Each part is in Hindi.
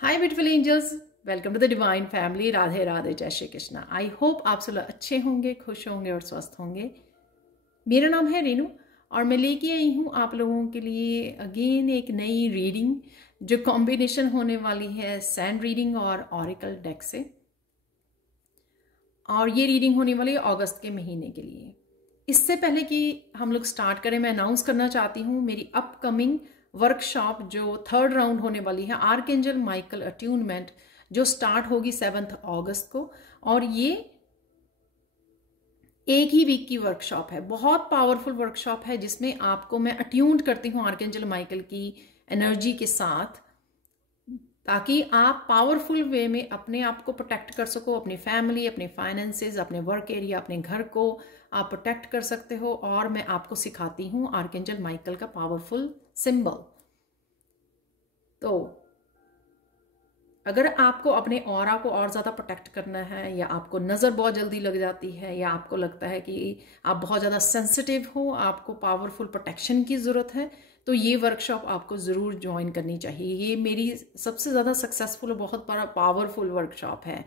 Hi beautiful angels, welcome to the divine family. Radhe Radhe, जय श्री कृष्णा। आई होप आप सब लोग अच्छे होंगे, खुश होंगे और स्वस्थ होंगे। मेरा नाम है रेनू और मैं लेके आई हूँ आप लोगों के लिए अगेन एक नई रीडिंग जो कॉम्बिनेशन होने वाली है सैंड रीडिंग और ऑरिकल डेक से। और ये रीडिंग होने वाली है अगस्त के महीने के लिए। इससे पहले कि हम लोग स्टार्ट करें, मैं अनाउंस करना चाहती हूँ मेरी अपकमिंग वर्कशॉप जो थर्ड राउंड होने वाली है आर्कएंजल माइकल अट्यूनमेंट, जो स्टार्ट होगी 7 अगस्त को। और ये एक ही वीक की वर्कशॉप है, बहुत पावरफुल वर्कशॉप है जिसमें आपको मैं अट्यून्ड करती हूँ आर्कएंजल माइकल की एनर्जी के साथ, ताकि आप पावरफुल वे में अपने आप को प्रोटेक्ट कर सको, अपनी फैमिली, अपने फाइनेंसेस, अपने वर्क एरिया, अपने घर को आप प्रोटेक्ट कर सकते हो। और मैं आपको सिखाती हूँ आर्कएंजल माइकल का पावरफुल सिंबल। तो अगर आपको अपने ऑरा को और ज़्यादा प्रोटेक्ट करना है, या आपको नज़र बहुत जल्दी लग जाती है, या आपको लगता है कि आप बहुत ज़्यादा सेंसिटिव हो, आपको पावरफुल प्रोटेक्शन की ज़रूरत है, तो ये वर्कशॉप आपको ज़रूर ज्वाइन करनी चाहिए। ये मेरी सबसे ज़्यादा सक्सेसफुल और बहुत बड़ा पावरफुल वर्कशॉप है।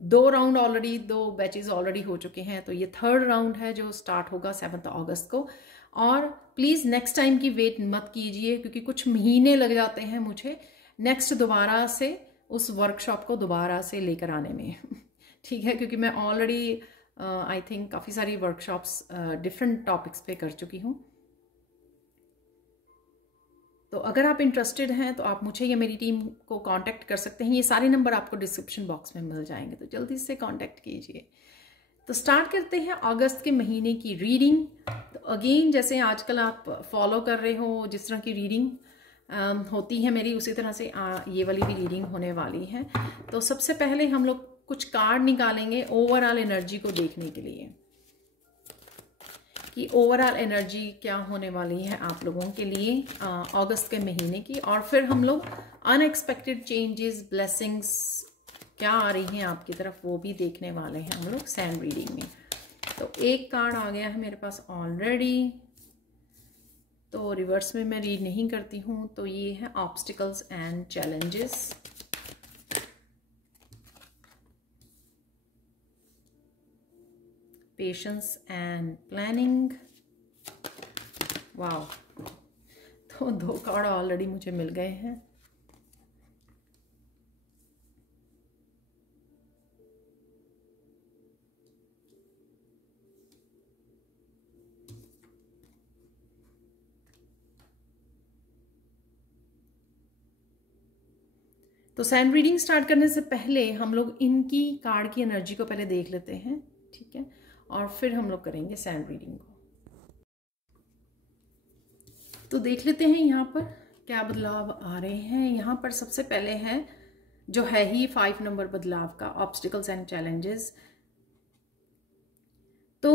2 राउंड ऑलरेडी, 2 बैचेस ऑलरेडी हो चुके हैं, तो ये थर्ड राउंड है जो स्टार्ट होगा 7 अगस्त को। और प्लीज़ नेक्स्ट टाइम की वेट मत कीजिए, क्योंकि कुछ महीने लग जाते हैं मुझे नेक्स्ट दोबारा से उस वर्कशॉप को दोबारा से लेकर आने में ठीक है, क्योंकि मैं ऑलरेडी आई थिंक काफ़ी सारी वर्कशॉप्स डिफरेंट टॉपिक्स पे कर चुकी हूँ। तो अगर आप इंटरेस्टेड हैं तो आप मुझे या मेरी टीम को कांटेक्ट कर सकते हैं। ये सारे नंबर आपको डिस्क्रिप्शन बॉक्स में मिल जाएंगे, तो जल्दी से कांटेक्ट कीजिए। तो स्टार्ट करते हैं अगस्त के महीने की रीडिंग। तो अगेन, जैसे आजकल आप फॉलो कर रहे हो जिस तरह की रीडिंग होती है मेरी, उसी तरह से ये वाली भी रीडिंग होने वाली है। तो सबसे पहले हम लोग कुछ कार्ड निकालेंगे ओवरऑल एनर्जी को देखने के लिए कि ओवरऑल एनर्जी क्या होने वाली है आप लोगों के लिए अगस्त के महीने की। और फिर हम लोग अनएक्सपेक्टेड चेंजेस, ब्लेसिंग्स क्या आ रही हैं आपकी तरफ, वो भी देखने वाले हैं हम लोग सैंड रीडिंग में। तो एक कार्ड आ गया है मेरे पास ऑलरेडी, तो रिवर्स में मैं रीड नहीं करती हूँ। तो ये है obstacles and challenges. Patience and planning. Wow, तो 2 कार्ड ऑलरेडी मुझे मिल गए हैं। तो सैंड रीडिंग स्टार्ट करने से पहले हम लोग इनकी कार्ड की एनर्जी को पहले देख लेते हैं, ठीक है, और फिर हम लोग करेंगे सैंड रीडिंग को। तो देख लेते हैं यहाँ पर क्या बदलाव आ रहे हैं। यहाँ पर सबसे पहले है जो है ही 5 नंबर बदलाव का, ऑब्स्टिकल्स एंड चैलेंजेस। तो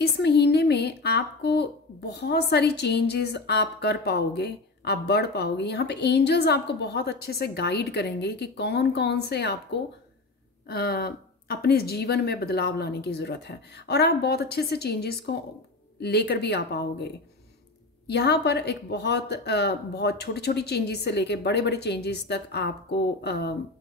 इस महीने में आपको बहुत सारी चेंजेस आप कर पाओगे, आप बढ़ पाओगे। यहाँ पे एंजल्स आपको बहुत अच्छे से गाइड करेंगे कि कौन कौन से आपको अपने जीवन में बदलाव लाने की ज़रूरत है, और आप बहुत अच्छे से चेंजेस को लेकर भी आ पाओगे। यहाँ पर एक बहुत छोटी छोटी चेंजेस से लेकर बड़े बड़े चेंजेस तक आपको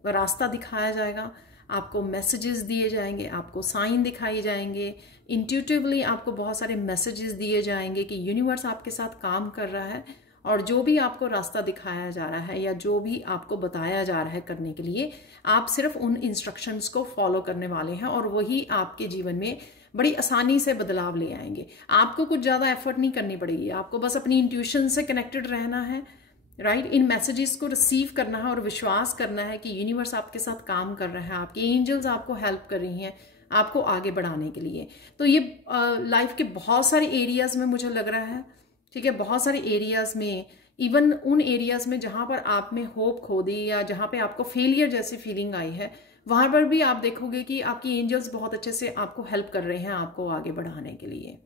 रास्ता दिखाया जाएगा, आपको मैसेजेस दिए जाएंगे, आपको साइन दिखाए जाएंगे। इंट्यूटिवली आपको बहुत सारे मैसेजेस दिए जाएंगे कि यूनिवर्स आपके साथ काम कर रहा है, और जो भी आपको रास्ता दिखाया जा रहा है या जो भी आपको बताया जा रहा है करने के लिए, आप सिर्फ उन इंस्ट्रक्शंस को फॉलो करने वाले हैं, और वही आपके जीवन में बड़ी आसानी से बदलाव ले आएंगे। आपको कुछ ज़्यादा एफर्ट नहीं करनी पड़ेगी, आपको बस अपनी इंट्यूशन से कनेक्टेड रहना है, राइट। इन मैसेजेस को रिसीव करना है और विश्वास करना है कि यूनिवर्स आपके साथ काम कर रहा है, आपके एंजल्स आपको हेल्प कर रही हैं आपको आगे बढ़ाने के लिए। तो ये लाइफ के बहुत सारे एरियाज में मुझे लग रहा है, ठीक है, बहुत सारे एरियाज में, इवन उन एरियाज में जहां पर आप में होप खो दी या जहां पे आपको फेलियर जैसी फीलिंग आई है, वहां पर भी आप देखोगे कि आपकी एंजल्स बहुत अच्छे से आपको हेल्प कर रहे हैं आपको आगे बढ़ाने के लिए।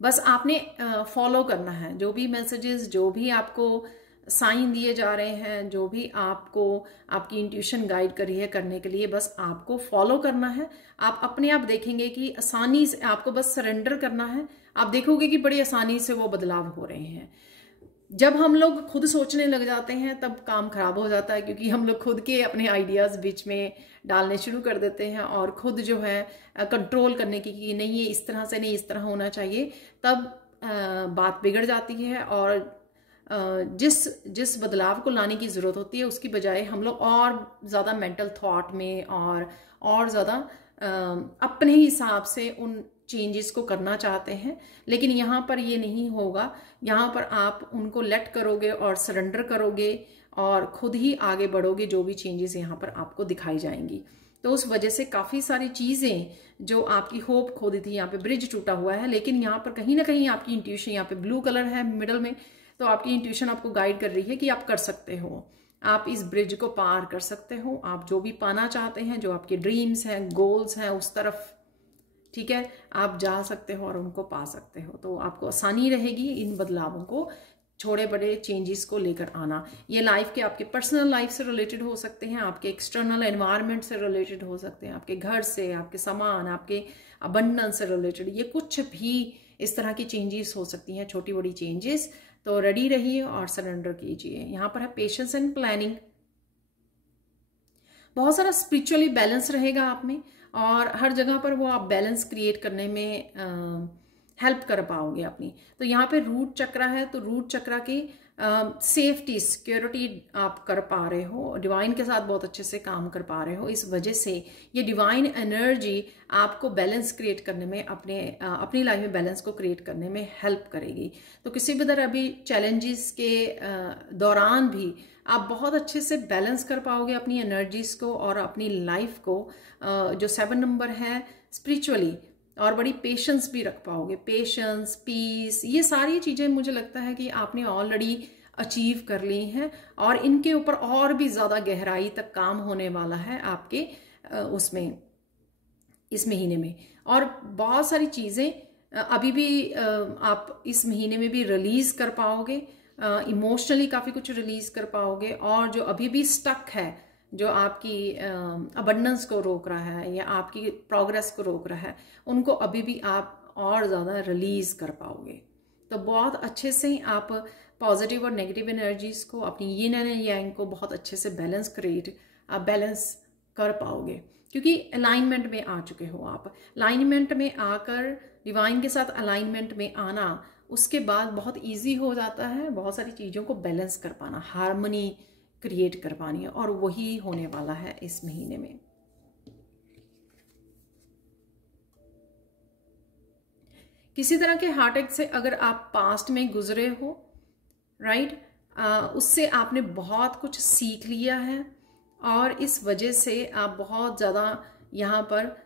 बस आपने फॉलो करना है जो भी मैसेजेस, जो भी आपको साइन दिए जा रहे हैं, जो भी आपको आपकी इंट्यूशन गाइड कर रही है करने के लिए, बस आपको फॉलो करना है। आप अपने आप देखेंगे कि आसानी से आपको बस सरेंडर करना है, आप देखोगे कि बड़ी आसानी से वो बदलाव हो रहे हैं। जब हम लोग खुद सोचने लग जाते हैं तब काम खराब हो जाता है, क्योंकि हम लोग खुद के अपने आइडियाज़ बीच में डालने शुरू कर देते हैं और खुद जो है कंट्रोल करने की कि नहीं ये इस तरह से नहीं इस तरह होना चाहिए, तब बात बिगड़ जाती है। और जिस बदलाव को लाने की ज़रूरत होती है उसकी बजाय हम लोग और ज़्यादा मेंटल थॉट में और ज़्यादा अपने हिसाब से उन चेंजेस को करना चाहते हैं। लेकिन यहाँ पर ये नहीं होगा, यहाँ पर आप उनको लेट करोगे और सरेंडर करोगे और खुद ही आगे बढ़ोगे, जो भी चेंजेस यहाँ पर आपको दिखाई जाएंगी। तो उस वजह से काफ़ी सारी चीज़ें जो आपकी होप खो दी थी, यहाँ पे ब्रिज टूटा हुआ है, लेकिन यहाँ पर कहीं ना कहीं आपकी इंट्यूशन, यहाँ पे ब्लू कलर है मिडल में, तो आपकी इंट्यूशन आपको गाइड कर रही है कि आप कर सकते हो, आप इस ब्रिज को पार कर सकते हो, आप जो भी पाना चाहते हैं, जो आपके ड्रीम्स हैं, गोल्स हैं, उस तरफ, ठीक है, आप जा सकते हो और उनको पा सकते हो। तो आपको आसानी रहेगी इन बदलावों को, छोटे बड़े चेंजेस को लेकर आना। ये लाइफ के, आपके पर्सनल लाइफ से रिलेटेड हो सकते हैं, आपके एक्सटर्नल एनवायरनमेंट से रिलेटेड हो सकते हैं, आपके घर से, आपके सामान, आपके अबंडेंस से रिलेटेड, ये कुछ भी इस तरह की चेंजेस हो सकती हैं, छोटी बड़ी चेंजेस। तो रेडी रहिए और सरेंडर कीजिए। यहाँ पर है पेशेंस एंड प्लानिंग, बहुत सारा स्पिरिचुअली बैलेंस रहेगा आप में, और हर जगह पर वो आप बैलेंस क्रिएट करने में हेल्प कर पाओगे अपनी। तो यहाँ पे रूट चक्रा है, तो रूट चक्रा की सेफ्टी, सिक्योरिटी आप कर पा रहे हो, डिवाइन के साथ बहुत अच्छे से काम कर पा रहे हो। इस वजह से ये डिवाइन एनर्जी आपको बैलेंस क्रिएट करने में, अपनी लाइफ में बैलेंस को क्रिएट करने में हेल्प करेगी। तो किसी भी तरह अभी चैलेंजेस के दौरान भी आप बहुत अच्छे से बैलेंस कर पाओगे अपनी एनर्जीज को और अपनी लाइफ को। जो 7 नंबर है स्पिरिचुअली, और बड़ी पेशेंस भी रख पाओगे, पेशेंस, पीस, ये सारी चीज़ें मुझे लगता है कि आपने ऑलरेडी अचीव कर ली हैं, और इनके ऊपर और भी ज़्यादा गहराई तक काम होने वाला है आपके उसमें, इस महीने में। और बहुत सारी चीज़ें अभी भी आप इस महीने में भी रिलीज़ कर पाओगे, इमोशनली काफ़ी कुछ रिलीज़ कर पाओगे, और जो अभी भी स्टक है, जो आपकी अबंडेंस को रोक रहा है या आपकी प्रोग्रेस को रोक रहा है, उनको अभी भी आप और ज़्यादा रिलीज़ कर पाओगे। तो बहुत अच्छे से आप पॉजिटिव और नेगेटिव एनर्जीज को, अपनी यिन एंड यांग को बहुत अच्छे से बैलेंस कर पाओगे, क्योंकि अलाइनमेंट में आ चुके हो आप। अलाइनमेंट में आकर, डिवाइन के साथ अलाइनमेंट में आना, उसके बाद बहुत ईजी हो जाता है बहुत सारी चीज़ों को बैलेंस कर पाना, हार्मनी क्रिएट कर पानी है, और वही होने वाला है इस महीने में। किसी तरह के हार्ट अटैक से अगर आप पास्ट में गुजरे हो, राइट, उससे आपने बहुत कुछ सीख लिया है, और इस वजह से आप बहुत ज़्यादा यहाँ पर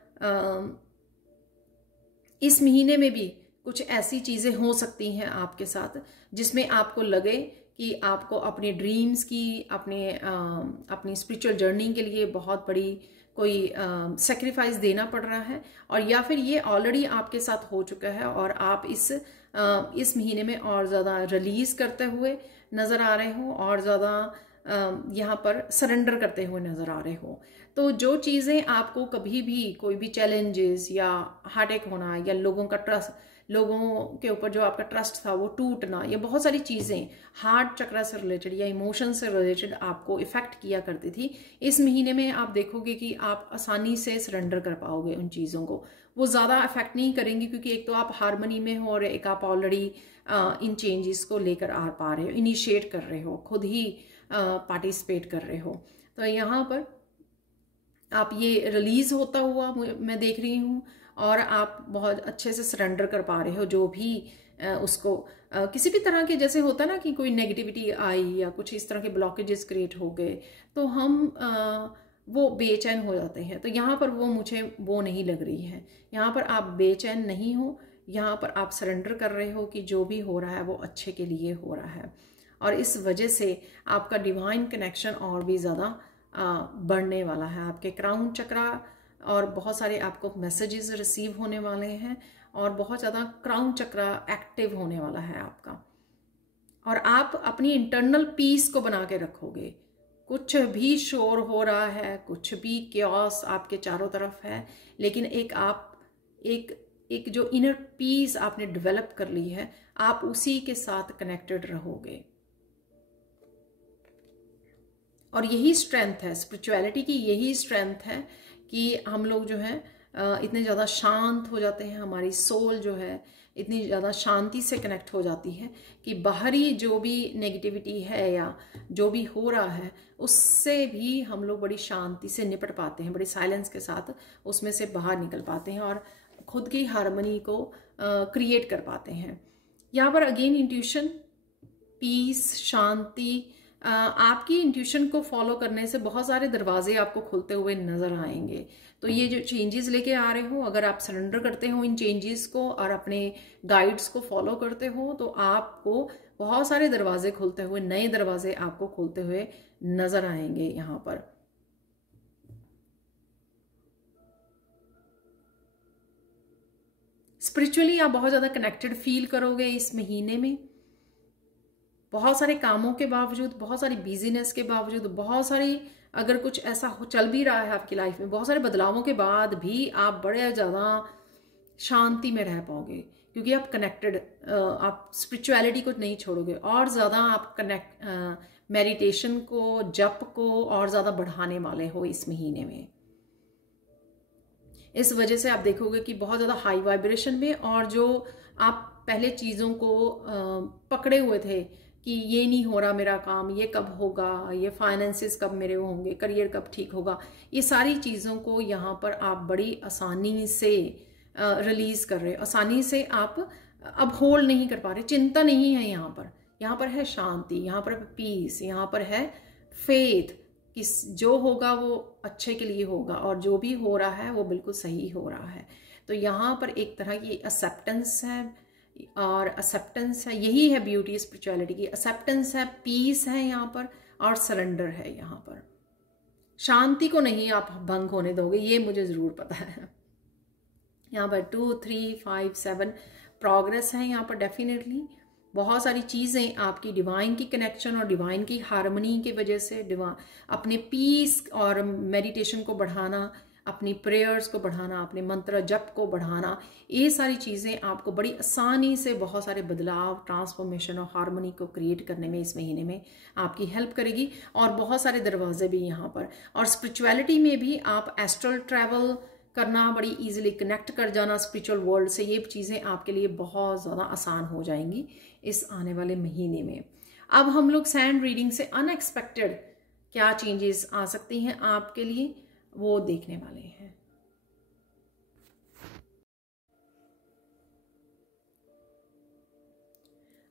इस महीने में भी कुछ ऐसी चीज़ें हो सकती हैं आपके साथ जिसमें आपको लगे कि आपको अपने ड्रीम्स की, अपनी स्पिरिचुअल जर्नी के लिए बहुत बड़ी कोई सेक्रीफाइस देना पड़ रहा है, और या फिर ये ऑलरेडी आपके साथ हो चुका है और आप इस महीने में और ज़्यादा रिलीज़ करते हुए नज़र आ रहे हो, और ज़्यादा यहाँ पर सरेंडर करते हुए नज़र आ रहे हो। तो जो चीज़ें आपको कभी भी, कोई भी चैलेंजेस या हार्ट अटैक होना, या लोगों के ऊपर जो आपका ट्रस्ट था वो टूटना, ये बहुत सारी चीज़ें हार्ट चक्रा से रिलेटेड या इमोशन से रिलेटेड आपको इफ़ेक्ट किया करती थी, इस महीने में आप देखोगे कि आप आसानी से सरेंडर कर पाओगे उन चीज़ों को। वो ज़्यादा अफेक्ट नहीं करेंगी, क्योंकि एक तो आप हार्मनी में हो, और एक आप ऑलरेडी इन चेंजेस को लेकर आ पा रहे हो, इनिशिएट कर रहे हो, खुद ही पार्टिसिपेट कर रहे हो। तो यहाँ पर आप ये रिलीज़ होता हुआ मैं देख रही हूँ, और आप बहुत अच्छे से सरेंडर कर पा रहे हो जो भी उसको किसी भी तरह के, जैसे होता ना कि कोई नेगेटिविटी आई या कुछ इस तरह के ब्लॉकेजेस क्रिएट हो गए, तो हम वो बेचैन हो जाते हैं। तो यहाँ पर मुझे वो नहीं लग रही है, यहाँ पर आप बेचैन नहीं हो, यहाँ पर आप सरेंडर कर रहे हो कि जो भी हो रहा है वो अच्छे के लिए हो रहा है, और इस वजह से आपका डिवाइन कनेक्शन और भी ज़्यादा बढ़ने वाला है। आपके क्राउन चक्रा और बहुत सारे आपको मैसेजेस रिसीव होने वाले हैं, और बहुत ज़्यादा क्राउन चक्रा एक्टिव होने वाला है आपका, और आप अपनी इंटरनल पीस को बना के रखोगे। कुछ भी शोर हो रहा है, कुछ भी क्योस आपके चारों तरफ है, लेकिन एक जो इनर पीस आपने डेवलप कर ली है, आप उसी के साथ कनेक्टेड रहोगे। और यही स्ट्रेंथ है स्पिरिचुअलिटी की, यही स्ट्रेंथ है कि हम लोग जो है इतने ज़्यादा शांत हो जाते हैं, हमारी सोल जो है इतनी ज़्यादा शांति से कनेक्ट हो जाती है कि बाहरी जो भी नेगेटिविटी है या जो भी हो रहा है उससे भी हम लोग बड़ी शांति से निपट पाते हैं, बड़ी साइलेंस के साथ उसमें से बाहर निकल पाते हैं और खुद की हार्मनी को क्रिएट कर पाते हैं। यहाँ पर अगेन इंट्यूशन, पीस, शांति, आपकी इंट्यूशन को फॉलो करने से बहुत सारे दरवाजे आपको खुलते हुए नजर आएंगे। तो ये जो चेंजेस लेके आ रहे हो, अगर आप सरेंडर करते हो इन चेंजेस को और अपने गाइड्स को फॉलो करते हो तो आपको बहुत सारे दरवाजे खुलते हुए, नए दरवाजे आपको खुलते हुए नजर आएंगे। यहाँ पर स्पिरिचुअली आप बहुत ज्यादा कनेक्टेड फील करोगे इस महीने में। बहुत सारे कामों के बावजूद, बहुत सारी बिजीनेस के बावजूद, बहुत सारी अगर कुछ ऐसा चल भी रहा है आपकी लाइफ में, बहुत सारे बदलावों के बाद भी आप बड़े ज़्यादा शांति में रह पाओगे क्योंकि आप कनेक्टेड, आप स्पिरिचुअलिटी को नहीं छोड़ोगे और ज़्यादा आप मेडिटेशन को, जप को और ज़्यादा बढ़ाने वाले हो इस महीने में। इस वजह से आप देखोगे कि बहुत ज़्यादा हाई वाइब्रेशन में, और जो आप पहले चीज़ों को पकड़े हुए थे कि ये नहीं हो रहा मेरा काम, ये कब होगा, ये फाइनेंसेस कब मेरे होंगे, करियर कब ठीक होगा, ये सारी चीज़ों को यहाँ पर आप बड़ी आसानी से रिलीज कर रहे हो। आसानी से आप अब होल्ड नहीं कर पा रहे, चिंता नहीं है यहाँ पर। यहाँ पर है शांति, यहाँ पर पीस, यहाँ पर है फेथ कि जो होगा वो अच्छे के लिए होगा और जो भी हो रहा है वो बिल्कुल सही हो रहा है। तो यहाँ पर एक तरह की एक्सेप्टेंस है, और एक्सेप्टेंस है, यही है ब्यूटी स्पिरिचुअलिटी की। एक्सेप्टेंस है, पीस है यहाँ पर, और सरेंडर है। यहाँ पर शांति को नहीं आप भंग होने दोगे, ये मुझे जरूर पता है। यहाँ पर 2, 3, 5, 7 प्रोग्रेस है यहाँ पर डेफिनेटली। बहुत सारी चीज़ें आपकी डिवाइन की कनेक्शन और डिवाइन की हार्मनी की वजह से, अपने पीस और मेडिटेशन को बढ़ाना, अपनी प्रेयर्स को बढ़ाना, अपने मंत्र जप को बढ़ाना, ये सारी चीज़ें आपको बड़ी आसानी से बहुत सारे बदलाव, ट्रांसफॉर्मेशन और हार्मनी को क्रिएट करने में इस महीने में आपकी हेल्प करेगी। और बहुत सारे दरवाजे भी यहाँ पर, और स्पिरिचुअलिटी में भी आप एस्ट्रल ट्रैवल करना, बड़ी इजीली कनेक्ट कर जाना स्पिरिचुअल वर्ल्ड से, ये चीज़ें आपके लिए बहुत ज़्यादा आसान हो जाएंगी इस आने वाले महीने में। अब हम लोग सैंड रीडिंग से अनएक्सपेक्टेड क्या चेंजेस आ सकती हैं आपके लिए वो देखने वाले हैं।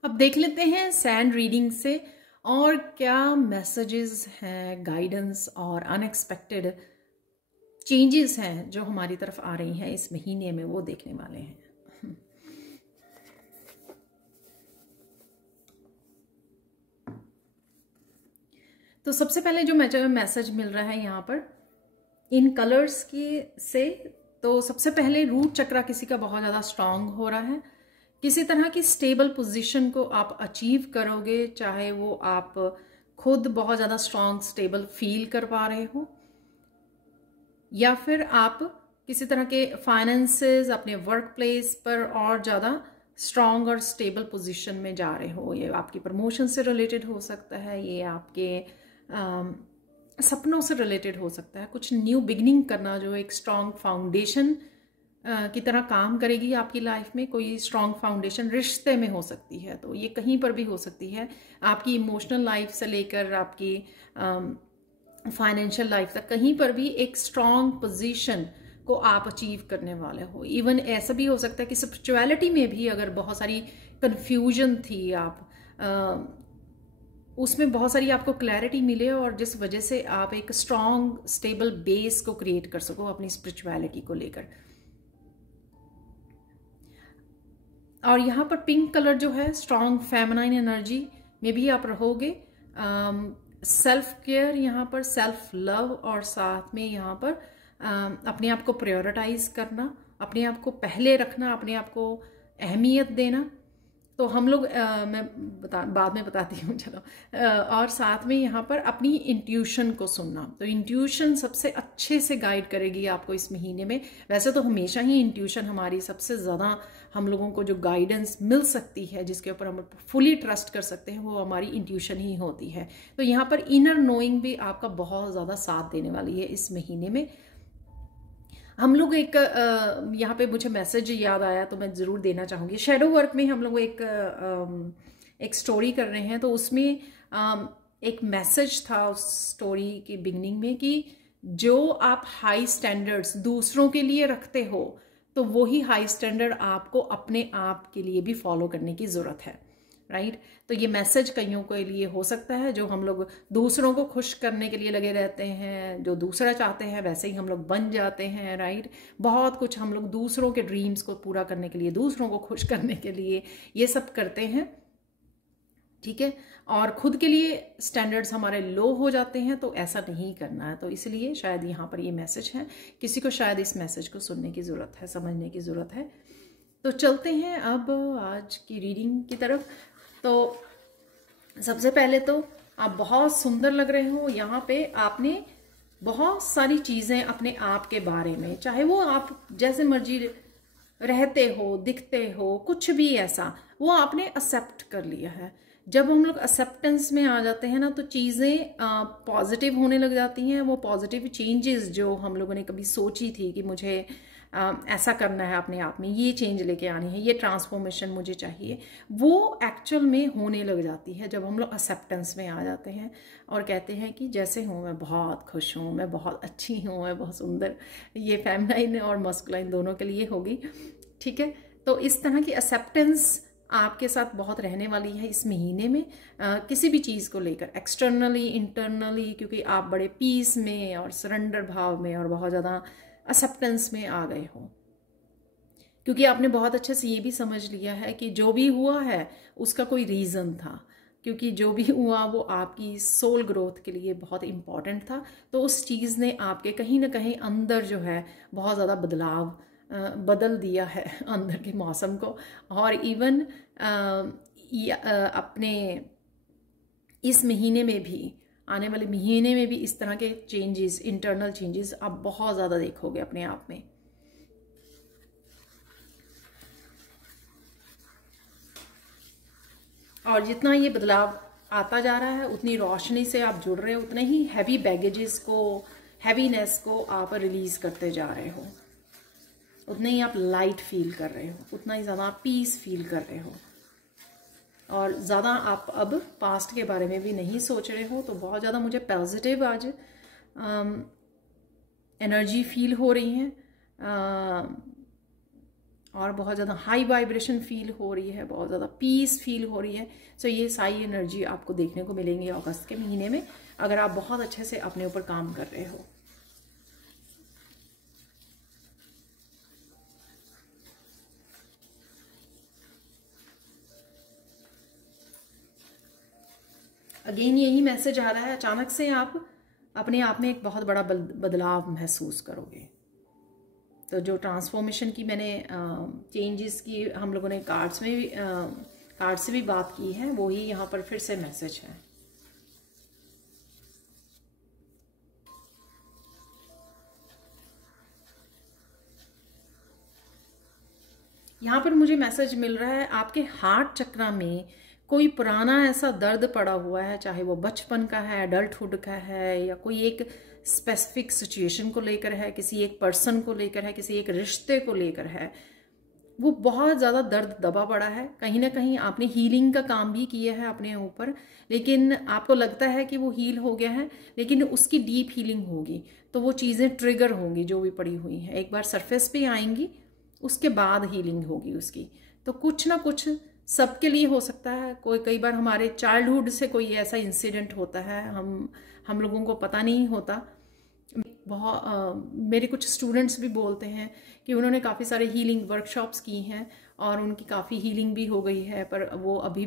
अब देख लेते हैं सैंड रीडिंग से और क्या मैसेजेस हैं, गाइडेंस और अनएक्सपेक्टेड चेंजेस हैं जो हमारी तरफ आ रही हैं इस महीने में, वो देखने वाले हैं। तो सबसे पहले जो मैसेज मिल रहा है यहाँ पर इन कलर्स की से, तो सबसे पहले रूट चक्रा किसी का बहुत ज़्यादा स्ट्रांग हो रहा है। किसी तरह की स्टेबल पोजीशन को आप अचीव करोगे, चाहे वो आप खुद बहुत ज़्यादा स्ट्रांग स्टेबल फील कर पा रहे हो, या फिर आप किसी तरह के फाइनेंसेस अपने वर्क प्लेस पर और ज़्यादा स्ट्रांग और स्टेबल पोजीशन में जा रहे हो। ये आपकी प्रमोशन से रिलेटेड हो सकता है, ये आपके सपनों से रिलेटेड हो सकता है। कुछ न्यू बिगिनिंग करना जो एक स्ट्रांग फाउंडेशन की तरह काम करेगी आपकी लाइफ में। कोई स्ट्रांग फाउंडेशन रिश्ते में हो सकती है, तो ये कहीं पर भी हो सकती है, आपकी इमोशनल लाइफ से लेकर आपकी फाइनेंशियल लाइफ तक, कहीं पर भी एक स्ट्रांग पोजीशन को आप अचीव करने वाले हो। इवन ऐसा भी हो सकता है कि स्पिरिचुअलिटी में भी अगर बहुत सारी कंफ्यूजन थी, आप उसमें बहुत सारी आपको क्लैरिटी मिले और जिस वजह से आप एक स्ट्रांग स्टेबल बेस को क्रिएट कर सको अपनी स्पिरिचुअलिटी को लेकर। और यहाँ पर पिंक कलर जो है, स्ट्रांग फेमिनाइन एनर्जी में भी आप रहोगे। सेल्फ केयर यहाँ पर, सेल्फ लव, और साथ में यहाँ पर अपने आप को प्रायोरिटाइज करना, अपने आप को पहले रखना, अपने आप को अहमियत देना, तो हम लोग मैं बाद में बताती हूँ, चलो। और साथ में यहाँ पर अपनी इंट्यूशन को सुनना, तो इंट्यूशन सबसे अच्छे से गाइड करेगी आपको इस महीने में। वैसे तो हमेशा ही इंट्यूशन हमारी सबसे ज़्यादा, हम लोगों को जो गाइडेंस मिल सकती है, जिसके ऊपर हम फुली ट्रस्ट कर सकते हैं, वो हमारी इंट्यूशन ही होती है। तो यहाँ पर इनर नोइंग भी आपका बहुत ज़्यादा साथ देने वाली है इस महीने में। हम लोग एक यहाँ पे मुझे मैसेज याद आया तो मैं ज़रूर देना चाहूँगी। शेडो वर्क में हम लोग एक स्टोरी कर रहे हैं, तो उसमें एक मैसेज था उस स्टोरी की बिगनिंग में कि जो आप हाई स्टैंडर्ड्स दूसरों के लिए रखते हो, तो वही हाई स्टैंडर्ड आपको अपने आप के लिए भी फॉलो करने की ज़रूरत है, राइट। तो ये मैसेज कईयों के लिए हो सकता है, जो हम लोग दूसरों को खुश करने के लिए लगे रहते हैं, जो दूसरा चाहते हैं वैसे ही हम लोग बन जाते हैं, राइट। बहुत कुछ हम लोग दूसरों के ड्रीम्स को पूरा करने के लिए, दूसरों को खुश करने के लिए ये सब करते हैं, ठीक है। और खुद के लिए स्टैंडर्ड्स हमारे लो हो जाते हैं, तो ऐसा नहीं करना है। तो इसलिए शायद यहाँ पर ये मैसेज है, किसी को शायद इस मैसेज को सुनने की ज़रूरत है, समझने की ज़रूरत है। तो चलते हैं अब आज की रीडिंग की तरफ। तो सबसे पहले तो आप बहुत सुंदर लग रहे हो। यहाँ पे आपने बहुत सारी चीज़ें अपने आप के बारे में, चाहे वो आप जैसे मर्जी रहते हो, दिखते हो, कुछ भी ऐसा, वो आपने एक्सेप्ट कर लिया है। जब हम लोग एक्सेप्टेंस में आ जाते हैं ना, तो चीज़ें पॉजिटिव होने लग जाती हैं। वो पॉजिटिव चेंजेस जो हम लोगों ने कभी सोची थी कि मुझे ऐसा करना है अपने आप में, ये चेंज लेके आनी है, ये ट्रांसफॉर्मेशन मुझे चाहिए, वो एक्चुअल में होने लग जाती है जब हम लोग एक्सेप्टेंस में आ जाते हैं और कहते हैं कि जैसे हूँ मैं बहुत खुश हूँ, मैं बहुत अच्छी हूँ, मैं बहुत सुंदर। ये फेमिनाइन और मस्कुलाइन दोनों के लिए होगी, ठीक है। तो इस तरह की एक्सेप्टेंस आपके साथ बहुत रहने वाली है इस महीने में, किसी भी चीज़ को लेकर, एक्सटर्नली इंटरनली, क्योंकि आप बड़े पीस में और सरेंडर भाव में और बहुत ज़्यादा एक्सेप्टेंस में आ गए हो, क्योंकि आपने बहुत अच्छे से ये भी समझ लिया है कि जो भी हुआ है उसका कोई रीज़न था, क्योंकि जो भी हुआ वो आपकी सोल ग्रोथ के लिए बहुत इम्पॉर्टेंट था। तो उस चीज़ ने आपके कहीं ना कहीं अंदर जो है बहुत ज़्यादा बदल दिया है अंदर के मौसम को। और इवन अपने इस महीने में भी, आने वाले महीने में भी इस तरह के चेंजेस, इंटरनल चेंजेस आप बहुत ज़्यादा देखोगे अपने आप में। और जितना ये बदलाव आता जा रहा है, उतनी रोशनी से आप जुड़ रहे हो, उतने ही हैवी बैगेजेस को, हैवीनेस को आप रिलीज करते जा रहे हो, उतने ही आप लाइट फील कर रहे हो, उतना ही ज़्यादा आप पीस फील कर रहे हो। और ज़्यादा आप अब पास्ट के बारे में भी नहीं सोच रहे हो। तो बहुत ज़्यादा मुझे पॉजिटिव आज एनर्जी फील हो रही है, और बहुत ज़्यादा हाई वाइब्रेशन फील हो रही है, बहुत ज़्यादा पीस फील हो रही है। सो ये सारी एनर्जी आपको देखने को मिलेंगी अगस्त के महीने में, अगर आप बहुत अच्छे से अपने ऊपर काम कर रहे हो। अगेन यही मैसेज आ रहा है, अचानक से आप अपने आप में एक बहुत बड़ा बदलाव महसूस करोगे। तो जो ट्रांसफॉर्मेशन की मैंने चेंजेस की हम लोगों ने कार्ड्स से भी बात की है, वो ही यहाँ पर फिर से मैसेज है। यहाँ पर मुझे मैसेज मिल रहा है, आपके हार्ट चक्र में कोई पुराना ऐसा दर्द पड़ा हुआ है, चाहे वो बचपन का है, अडल्टहुड का है, या कोई एक स्पेसिफिक सिचुएशन को लेकर है, किसी एक पर्सन को लेकर है, किसी एक रिश्ते को लेकर है। वो बहुत ज़्यादा दर्द दबा पड़ा है। कहीं ना कहीं आपने हीलिंग का काम भी किया है अपने ऊपर, लेकिन आपको लगता है कि वो हील हो गया है, लेकिन उसकी डीप हीलिंग होगी। तो वो चीज़ें ट्रिगर होंगी जो भी पड़ी हुई हैं, एक बार सरफेस पे आएंगी, उसके बाद हीलिंग होगी उसकी। तो कुछ ना कुछ सबके लिए हो सकता है। कई बार हमारे चाइल्डहुड से कोई ऐसा इंसिडेंट होता है, हम लोगों को पता नहीं होता। मेरे कुछ स्टूडेंट्स भी बोलते हैं कि उन्होंने काफ़ी सारे हीलिंग वर्कशॉप्स की हैं और उनकी काफ़ी हीलिंग भी हो गई है, पर वो अभी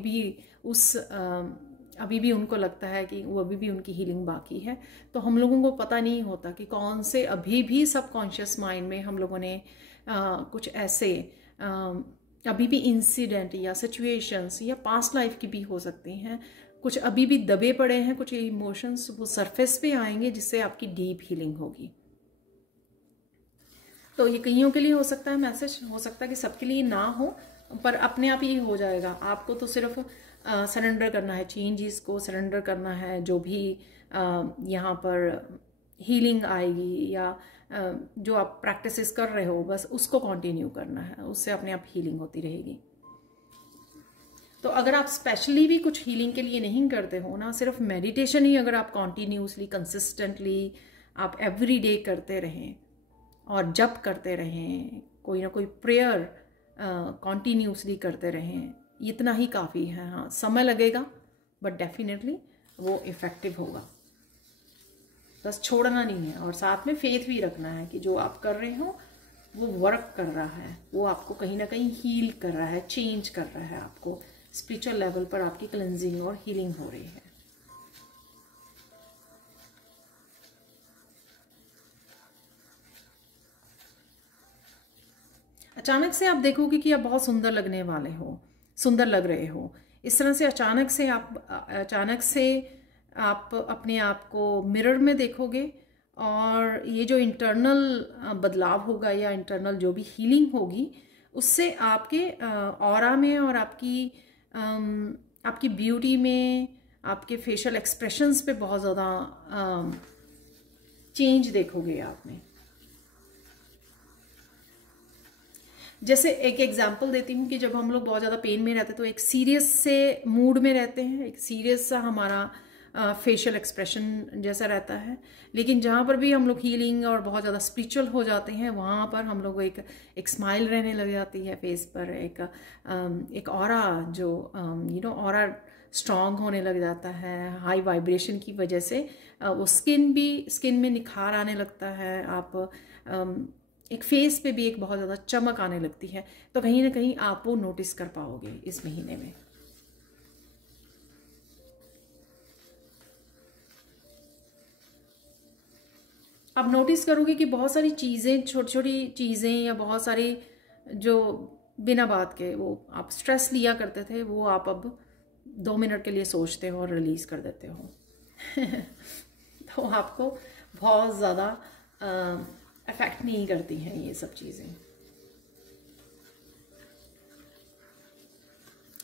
भी उनको लगता है कि वो अभी भी उनकी हीलिंग बाकी है। तो हम लोगों को पता नहीं होता कि कौन से अभी भी सबकॉन्शियस माइंड में हम लोगों ने कुछ ऐसे अभी भी इंसिडेंट या सिचुएशंस या पास्ट लाइफ की भी हो सकती हैं, कुछ अभी भी दबे पड़े हैं, कुछ इमोशंस वो सरफेस पे आएंगे जिससे आपकी डीप हीलिंग होगी। तो ये कईयों के लिए हो सकता है मैसेज, हो सकता है कि सबके लिए ना हो, पर अपने आप ही हो जाएगा। आपको तो सिर्फ सरेंडर करना है, चेंजेस को सरेंडर करना है। जो भी यहाँ पर हीलिंग आएगी या जो आप प्रैक्टिसेस कर रहे हो बस उसको कंटिन्यू करना है, उससे अपने आप हीलिंग होती रहेगी। तो अगर आप स्पेशली भी कुछ हीलिंग के लिए नहीं करते हो ना, सिर्फ मेडिटेशन ही अगर आप कॉन्टीन्यूसली कंसिस्टेंटली आप एवरी डे करते रहें और जप करते रहें, कोई ना कोई प्रेयर कॉन्टीन्यूसली करते रहें, इतना ही काफ़ी है। हाँ, समय लगेगा बट डेफिनेटली वो इफ़ेक्टिव होगा। बस छोड़ना नहीं है और साथ में फेथ भी रखना है कि जो आप कर रहे हो वो वर्क कर रहा है, वो आपको कहीं ना कहीं हील कर रहा है, चेंज कर रहा है, आपको स्पिरिचुअल लेवल पर आपकी क्लेंजिंग और हीलिंग हो रही है। अचानक से आप देखोगे कि आप बहुत सुंदर लगने वाले हो, सुंदर लग रहे हो। इस तरह से अचानक से आप अपने आप को मिरर में देखोगे और ये जो इंटरनल बदलाव होगा या इंटरनल जो भी हीलिंग होगी उससे आपके ऑरा में और आपकी ब्यूटी में, आपके फेशियल एक्सप्रेशंस पे बहुत ज़्यादा चेंज देखोगे आप में। जैसे एक एग्जांपल देती हूँ कि जब हम लोग बहुत ज़्यादा पेन में रहते हैं तो एक सीरियस से मूड में रहते हैं, एक सीरियस सा हमारा फेशियल एक्सप्रेशन जैसा रहता है। लेकिन जहाँ पर भी हम लोग हीलिंग और बहुत ज़्यादा स्पिरिचुअल हो जाते हैं वहाँ पर हम लोग एक स्माइल रहने लग जाती है फेस पर, एक ऑरा जो ऑरा स्ट्रॉन्ग होने लग जाता है हाई वाइब्रेशन की वजह से। वो स्किन में निखार आने लगता है, आप एक फेस पे भी एक बहुत ज़्यादा चमक आने लगती है। तो कहीं ना कहीं आप वो नोटिस कर पाओगे इस महीने में। आप नोटिस करोगे कि बहुत सारी चीज़ें, छोटी छोटी चीज़ें या बहुत सारी जो बिना बात के वो आप स्ट्रेस लिया करते थे वो आप अब 2 मिनट के लिए सोचते हो और रिलीज़ कर देते हो। तो आपको बहुत ज़्यादा अफेक्ट नहीं करती हैं ये सब चीज़ें,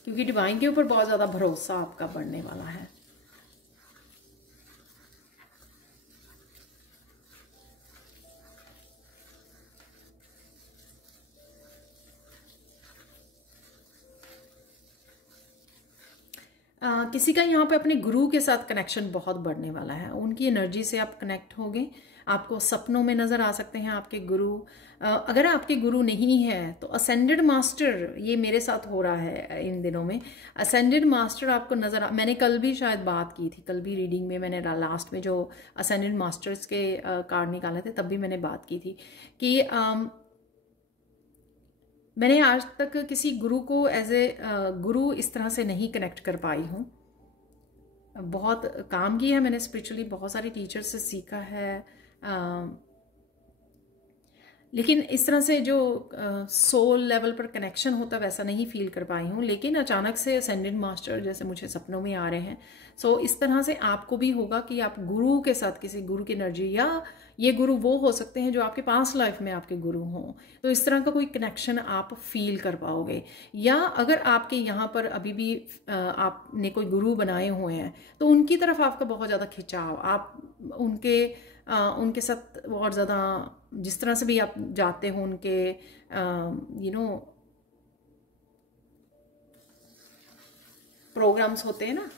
क्योंकि डिवाइन के ऊपर बहुत ज़्यादा भरोसा आपका बढ़ने वाला है। किसी का यहाँ पे अपने गुरु के साथ कनेक्शन बहुत बढ़ने वाला है, उनकी एनर्जी से आप कनेक्ट होगे। आपको सपनों में नज़र आ सकते हैं आपके गुरु। अगर आपके गुरु नहीं है तो असेंडेड मास्टर, ये मेरे साथ हो रहा है इन दिनों में, असेंडेड मास्टर आपको नज़र मैंने कल भी शायद बात की थी, कल भी रीडिंग में मैंने लास्ट में जो असेंडेड मास्टर्स के कार्ड निकाले थे तब भी मैंने बात की थी कि मैंने आज तक किसी गुरु को एज ए गुरु इस तरह से नहीं कनेक्ट कर पाई हूँ। बहुत काम किया है मैंने स्पिरिचुअली, बहुत सारे टीचर से सीखा है, लेकिन इस तरह से जो सोल लेवल पर कनेक्शन होता वैसा नहीं फील कर पाई हूँ। लेकिन अचानक से असेंडेड मास्टर जैसे मुझे सपनों में आ रहे हैं। सो इस तरह से आपको भी होगा कि आप गुरु के साथ, किसी गुरु की एनर्जी, या ये गुरु वो हो सकते हैं जो आपके पास्ट लाइफ में आपके गुरु हों, तो इस तरह का कोई कनेक्शन आप फील कर पाओगे। या अगर आपके यहाँ पर अभी भी आपने कोई गुरु बनाए हुए हैं तो उनकी तरफ आपका बहुत ज़्यादा खिंचाव, आप उनके साथ और ज़्यादा जिस तरह से भी आप जाते हो उनके प्रोग्राम्स होते हैं ना,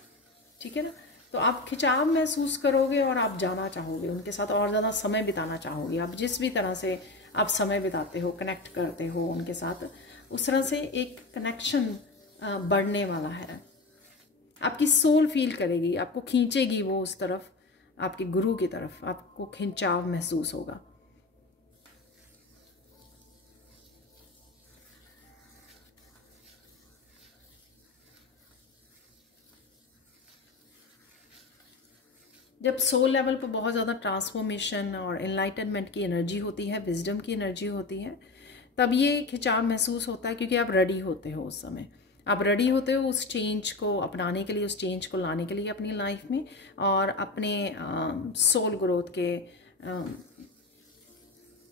ठीक है ना, तो आप खिंचाव महसूस करोगे और आप जाना चाहोगे उनके साथ और ज़्यादा समय बिताना चाहोगे। आप जिस भी तरह से आप समय बिताते हो, कनेक्ट करते हो उनके साथ, उस तरह से एक कनेक्शन बढ़ने वाला है। आपकी सोल फील करेगी, आपको खींचेगी वो उस तरफ, आपके गुरु की तरफ आपको खिंचाव महसूस होगा। जब सोल लेवल पर बहुत ज़्यादा ट्रांसफॉर्मेशन और एनलाइटनमेंट की एनर्जी होती है, विजडम की एनर्जी होती है, तब ये खिंचाव महसूस होता है क्योंकि आप रेडी होते हो उस समय, आप रेडी होते हो उस चेंज को अपनाने के लिए, उस चेंज को लाने के लिए अपनी लाइफ में, और अपने सोल ग्रोथ के,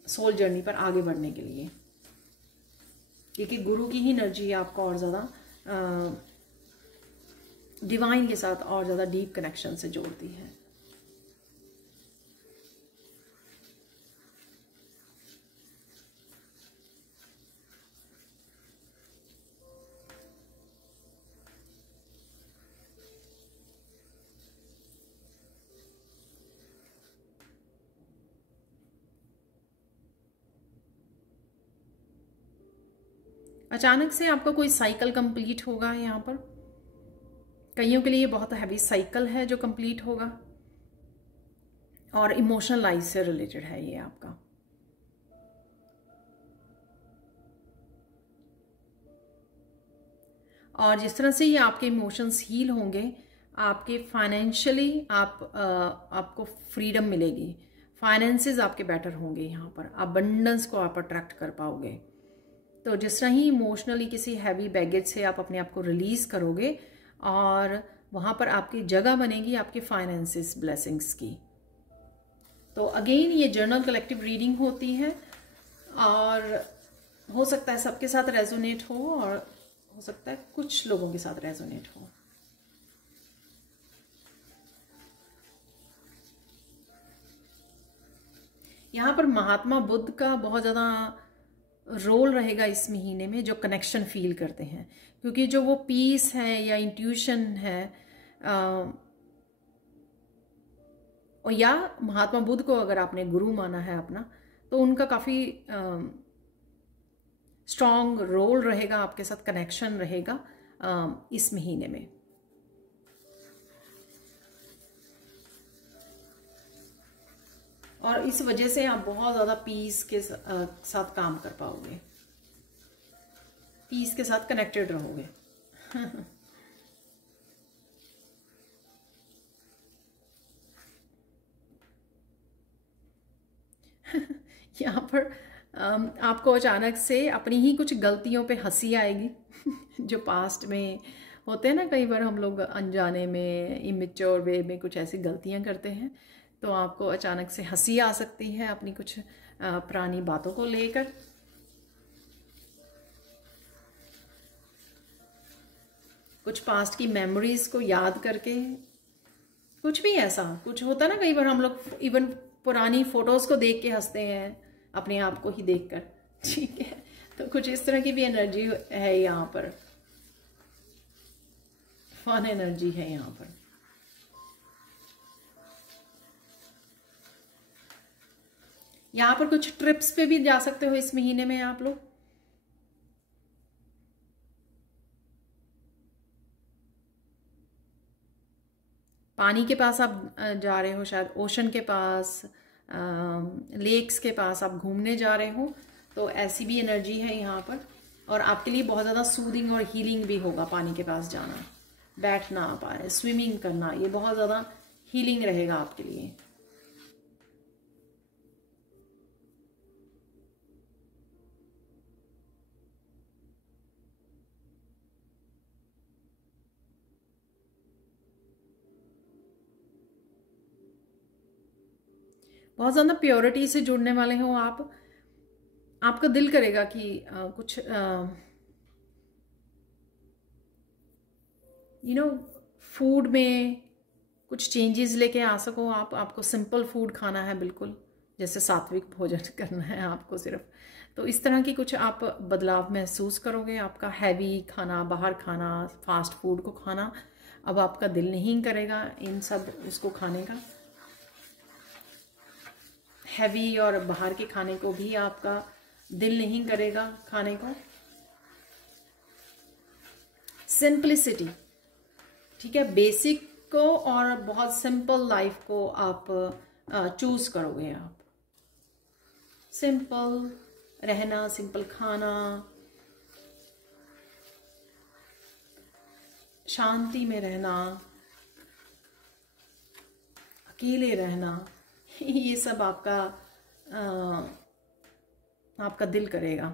सोल जर्नी पर आगे बढ़ने के लिए। क्योंकि गुरु की ही एनर्जी आपको और ज़्यादा डिवाइन के साथ और ज़्यादा डीप कनेक्शन से जोड़ती है। अचानक से आपका कोई साइकिल कंप्लीट होगा यहाँ पर, कईयों के लिए बहुत हैवी साइकिल है जो कंप्लीट होगा, और इमोशनल लाइफ से रिलेटेड है ये आपका। और जिस तरह से ये आपके इमोशंस हील होंगे, आपके फाइनेंशियली आपको फ्रीडम मिलेगी, फाइनेंसेस आपके बेटर होंगे, यहाँ पर अबंडेंस को आप अट्रैक्ट कर पाओगे। तो जिस तरह ही इमोशनली किसी हैवी बैगेज से आप अपने आप को रिलीज करोगे, और वहाँ पर आपकी जगह बनेगी आपके फाइनेंसेस ब्लेसिंग्स की। तो अगेन ये जर्नल कलेक्टिव रीडिंग होती है, और हो सकता है सबके साथ रेजोनेट हो, और हो सकता है कुछ लोगों के साथ रेजोनेट हो। यहाँ पर महात्मा बुद्ध का बहुत ज़्यादा रोल रहेगा इस महीने में, जो कनेक्शन फील करते हैं, क्योंकि जो वो पीस है या इंट्यूशन है, और या महात्मा बुद्ध को अगर आपने गुरु माना है अपना, तो उनका काफ़ी स्ट्रॉन्ग रोल रहेगा, आपके साथ कनेक्शन रहेगा इस महीने में। और इस वजह से आप बहुत ज़्यादा पीस के साथ काम कर पाओगे, पीस के साथ कनेक्टेड रहोगे। यहाँ पर आपको अचानक से अपनी ही कुछ गलतियों पे हंसी आएगी। जो पास्ट में होते हैं ना, कई बार हम लोग अनजाने में, इमेच्योर वे में कुछ ऐसी गलतियां करते हैं, तो आपको अचानक से हंसी आ सकती है अपनी कुछ पुरानी बातों को लेकर। कुछ पास्ट की मेमोरीज को याद करके, कुछ भी ऐसा कुछ होता है ना, कई बार हम लोग इवन पुरानी फोटोज को देख के हंसते हैं अपने आप को ही देखकर, ठीक है। तो कुछ इस तरह की भी एनर्जी है यहाँ पर, फन एनर्जी है यहाँ पर। यहाँ पर कुछ ट्रिप्स पे भी जा सकते हो इस महीने में आप लोग। पानी के पास आप जा रहे हो, शायद ओशन के पास, लेक्स के पास आप घूमने जा रहे हो, तो ऐसी भी एनर्जी है यहाँ पर। और आपके लिए बहुत ज़्यादा सूदिंग और हीलिंग भी होगा पानी के पास जाना, बैठना आप आ रहे, स्विमिंग करना, ये बहुत ज़्यादा हीलिंग रहेगा आपके लिए। बहुत ज़्यादा प्योरिटी से जुड़ने वाले हो आप। आपका दिल करेगा कि कुछ फूड में कुछ चेंजेस लेके आ सको आप। आपको सिंपल फूड खाना है, बिल्कुल जैसे सात्विक भोजन करना है आपको सिर्फ। तो इस तरह की कुछ आप बदलाव महसूस करोगे। आपका हैवी खाना, बाहर खाना, फास्ट फूड को खाना अब आपका दिल नहीं करेगा इन सब उसको खाने का। हैवी और बाहर के खाने को भी आपका दिल नहीं करेगा खाने को। सिंपलिसिटी, ठीक है, बेसिक को और बहुत सिंपल लाइफ को आप चूज करोगे। आप सिंपल रहना, सिंपल खाना, शांति में रहना, अकेले रहना, ये सब आपका दिल करेगा।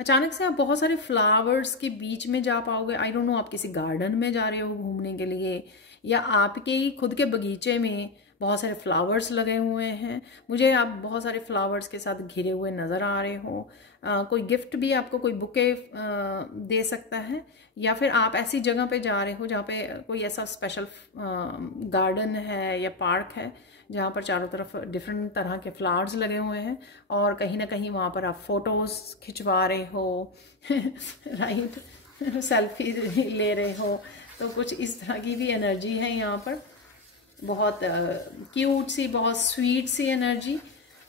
अचानक से आप बहुत सारे फ्लावर्स के बीच में जा पाओगे। आई डोंट नो, आप किसी गार्डन में जा रहे हो घूमने के लिए, या आपके ही खुद के बगीचे में बहुत सारे फ्लावर्स लगे हुए हैं। मुझे आप बहुत सारे फ्लावर्स के साथ घिरे हुए नज़र आ रहे हो। कोई गिफ्ट भी आपको, कोई बुके दे सकता है, या फिर आप ऐसी जगह पे जा रहे हो जहाँ पे कोई ऐसा स्पेशल गार्डन है या पार्क है जहाँ पर चारों तरफ डिफरेंट तरह के फ्लावर्स लगे हुए हैं, और कहीं ना कहीं वहाँ पर आप फोटोज़ खिंचवा रहे हो राइट, सेल्फी ले रहे हो। तो कुछ इस तरह की भी एनर्जी है यहाँ पर, बहुत क्यूट सी, बहुत स्वीट सी एनर्जी।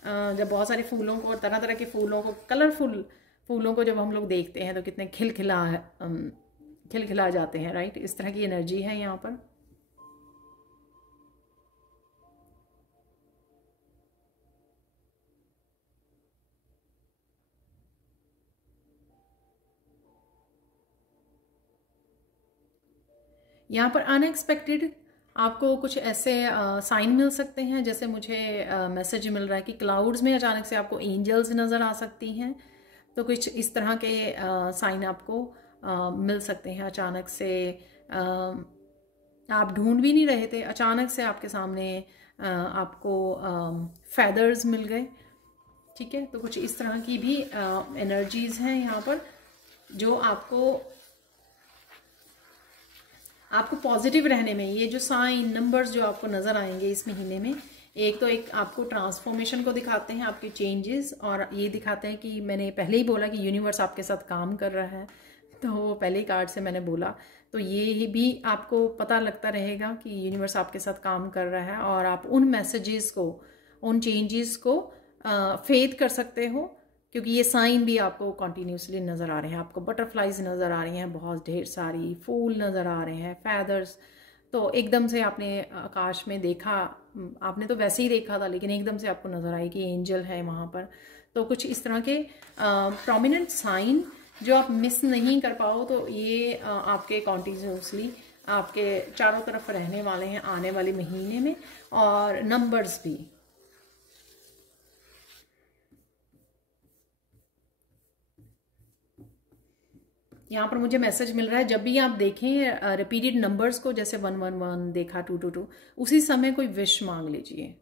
जब बहुत सारे फूलों को, तरह तरह के फूलों को, कलरफुल फूलों को जब हम लोग देखते हैं तो कितने खिलखिला जाते हैं, राइट। इस तरह की एनर्जी है यहाँ पर। यहाँ पर अनएक्सपेक्टेड आपको कुछ ऐसे साइन मिल सकते हैं, जैसे मुझे मैसेज मिल रहा है कि क्लाउड्स में अचानक से आपको एंजल्स नज़र आ सकती हैं। तो कुछ इस तरह के साइन आपको मिल सकते हैं अचानक से। आप ढूंढ भी नहीं रहे थे, अचानक से आपके सामने आपको फेदर्स मिल गए, ठीक है। तो कुछ इस तरह की भी एनर्जीज हैं यहाँ पर, जो आपको पॉजिटिव रहने में, ये जो साइन नंबर्स जो आपको नज़र आएंगे इस महीने में, एक आपको ट्रांसफॉर्मेशन को दिखाते हैं, आपके चेंजेस, और ये दिखाते हैं कि मैंने पहले ही बोला कि यूनिवर्स आपके साथ काम कर रहा है, तो वो पहले ही कार्ड से मैंने बोला। तो ये भी आपको पता लगता रहेगा कि यूनिवर्स आपके साथ काम कर रहा है, और आप उन मैसेजेस को, उन चेंजेस को फेथ कर सकते हो, क्योंकि ये साइन भी आपको कॉन्टीन्यूसली नज़र आ रहे हैं। आपको बटरफ्लाइज नज़र आ रही हैं, बहुत ढेर सारी फूल नज़र आ रहे हैं, फैदर्स। तो एकदम से आपने आकाश में देखा, आपने तो वैसे ही देखा था, लेकिन एकदम से आपको नज़र आई कि एंजल है वहाँ पर। तो कुछ इस तरह के प्रोमिनेंट साइन जो आप मिस नहीं कर पाओ, तो ये आपके कॉन्टीन्यूसली आपके चारों तरफ रहने वाले हैं आने वाले महीने में। और नंबर्स भी, यहाँ पर मुझे मैसेज मिल रहा है, जब भी आप देखें रिपीटेड नंबर्स को, जैसे 111 देखा, 222, उसी समय कोई विश मांग लीजिए,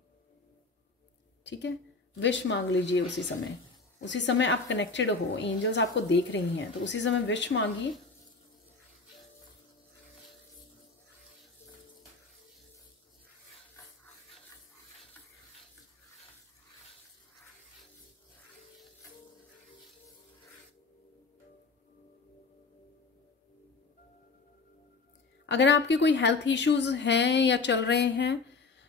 ठीक है। विश मांग लीजिए उसी समय आप कनेक्टेड हो, एंजल्स आपको देख रही हैं, तो उसी समय विश मांगिए। अगर आपके कोई हेल्थ इश्यूज हैं या चल रहे हैं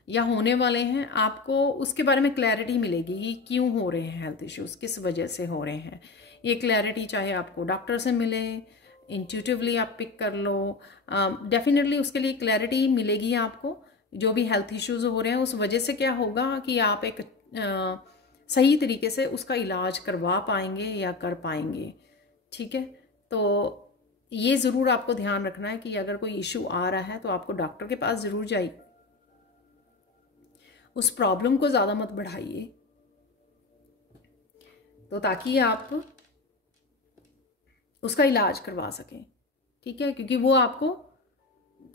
या होने वाले हैं, आपको उसके बारे में क्लैरिटी मिलेगी कि क्यों हो रहे हैं हेल्थ इश्यूज, किस वजह से हो रहे हैं। ये क्लैरिटी चाहे आपको डॉक्टर से मिले, इंट्यूटिवली आप पिक कर लो, डेफिनेटली उसके लिए क्लैरिटी मिलेगी आपको। जो भी हेल्थ इश्यूज हो रहे हैं, उस वजह से क्या होगा कि आप एक सही तरीके से उसका इलाज करवा पाएंगे या कर पाएंगे, ठीक है। तो ये ज़रूर आपको ध्यान रखना है कि अगर कोई इश्यू आ रहा है तो आपको डॉक्टर के पास ज़रूर जाइए, उस प्रॉब्लम को ज़्यादा मत बढ़ाइए, तो ताकि आप उसका इलाज करवा सकें, ठीक है। क्योंकि वो आपको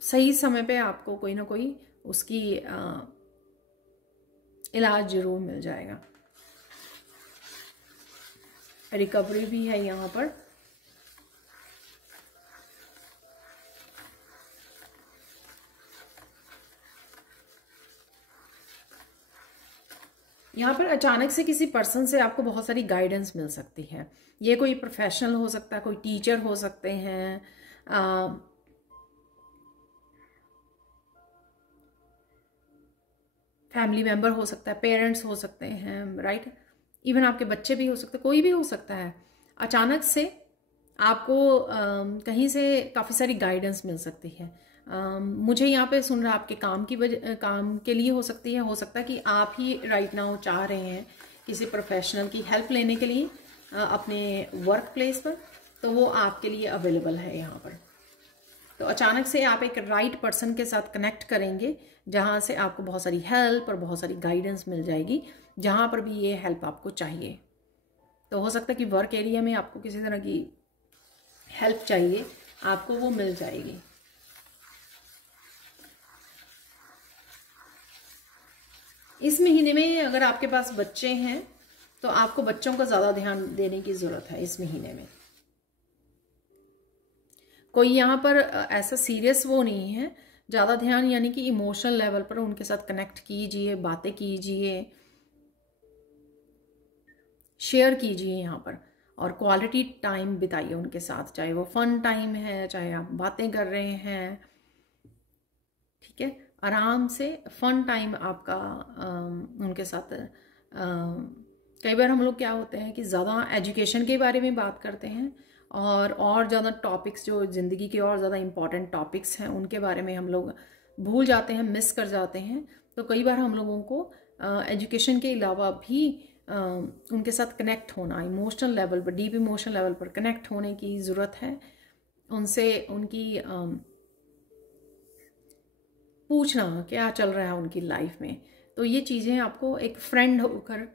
सही समय पे आपको कोई ना कोई उसकी इलाज ज़रूर मिल जाएगा। रिकवरी भी है यहाँ पर। यहाँ पर अचानक से किसी पर्सन से आपको बहुत सारी गाइडेंस मिल सकती है। ये कोई प्रोफेशनल हो सकता है, कोई टीचर हो सकते हैं, फैमिली मेंबर हो सकता है, पेरेंट्स हो सकते हैं, राइट। इवन आपके बच्चे भी हो सकते हैं, कोई भी हो सकता है। अचानक से आपको कहीं से काफ़ी सारी गाइडेंस मिल सकती है। मुझे यहाँ पे सुन रहा, आपके काम के लिए हो सकता है कि आप ही राइट नाउ चाह रहे हैं किसी प्रोफेशनल की हेल्प लेने के लिए अपने वर्क प्लेस पर, तो वो आपके लिए अवेलेबल है यहाँ पर। तो अचानक से आप एक राइट पर्सन के साथ कनेक्ट करेंगे, जहाँ से आपको बहुत सारी हेल्प और बहुत सारी गाइडेंस मिल जाएगी, जहाँ पर भी ये हेल्प आपको चाहिए। तो हो सकता है कि वर्क एरिया में आपको किसी तरह की हेल्प चाहिए, आपको वो मिल जाएगी। इस महीने में अगर आपके पास बच्चे हैं तो आपको बच्चों का ज़्यादा ध्यान देने की ज़रूरत है इस महीने में। कोई यहाँ पर ऐसा सीरियस वो नहीं है, ज़्यादा ध्यान यानी कि इमोशनल लेवल पर उनके साथ कनेक्ट कीजिए, बातें कीजिए, शेयर कीजिए यहाँ पर, और क्वालिटी टाइम बिताइए उनके साथ, चाहे वो फन टाइम है, चाहे आप बातें कर रहे हैं, ठीक है। आराम से फन टाइम आपका उनके साथ। कई बार हम लोग क्या होते हैं कि ज़्यादा एजुकेशन के बारे में बात करते हैं और ज़्यादा टॉपिक्स जो ज़िंदगी के और ज़्यादा इम्पॉर्टेंट टॉपिक्स हैं उनके बारे में हम लोग भूल जाते हैं, मिस कर जाते हैं। तो कई बार हम लोगों को एजुकेशन के अलावा भी उनके साथ कनेक्ट होना, इमोशनल लेवल पर, डीप इमोशनल लेवल पर कनेक्ट होने की ज़रूरत है। उनसे उनकी पूछना क्या चल रहा है उनकी लाइफ में। तो ये चीज़ें आपको एक फ्रेंड होकर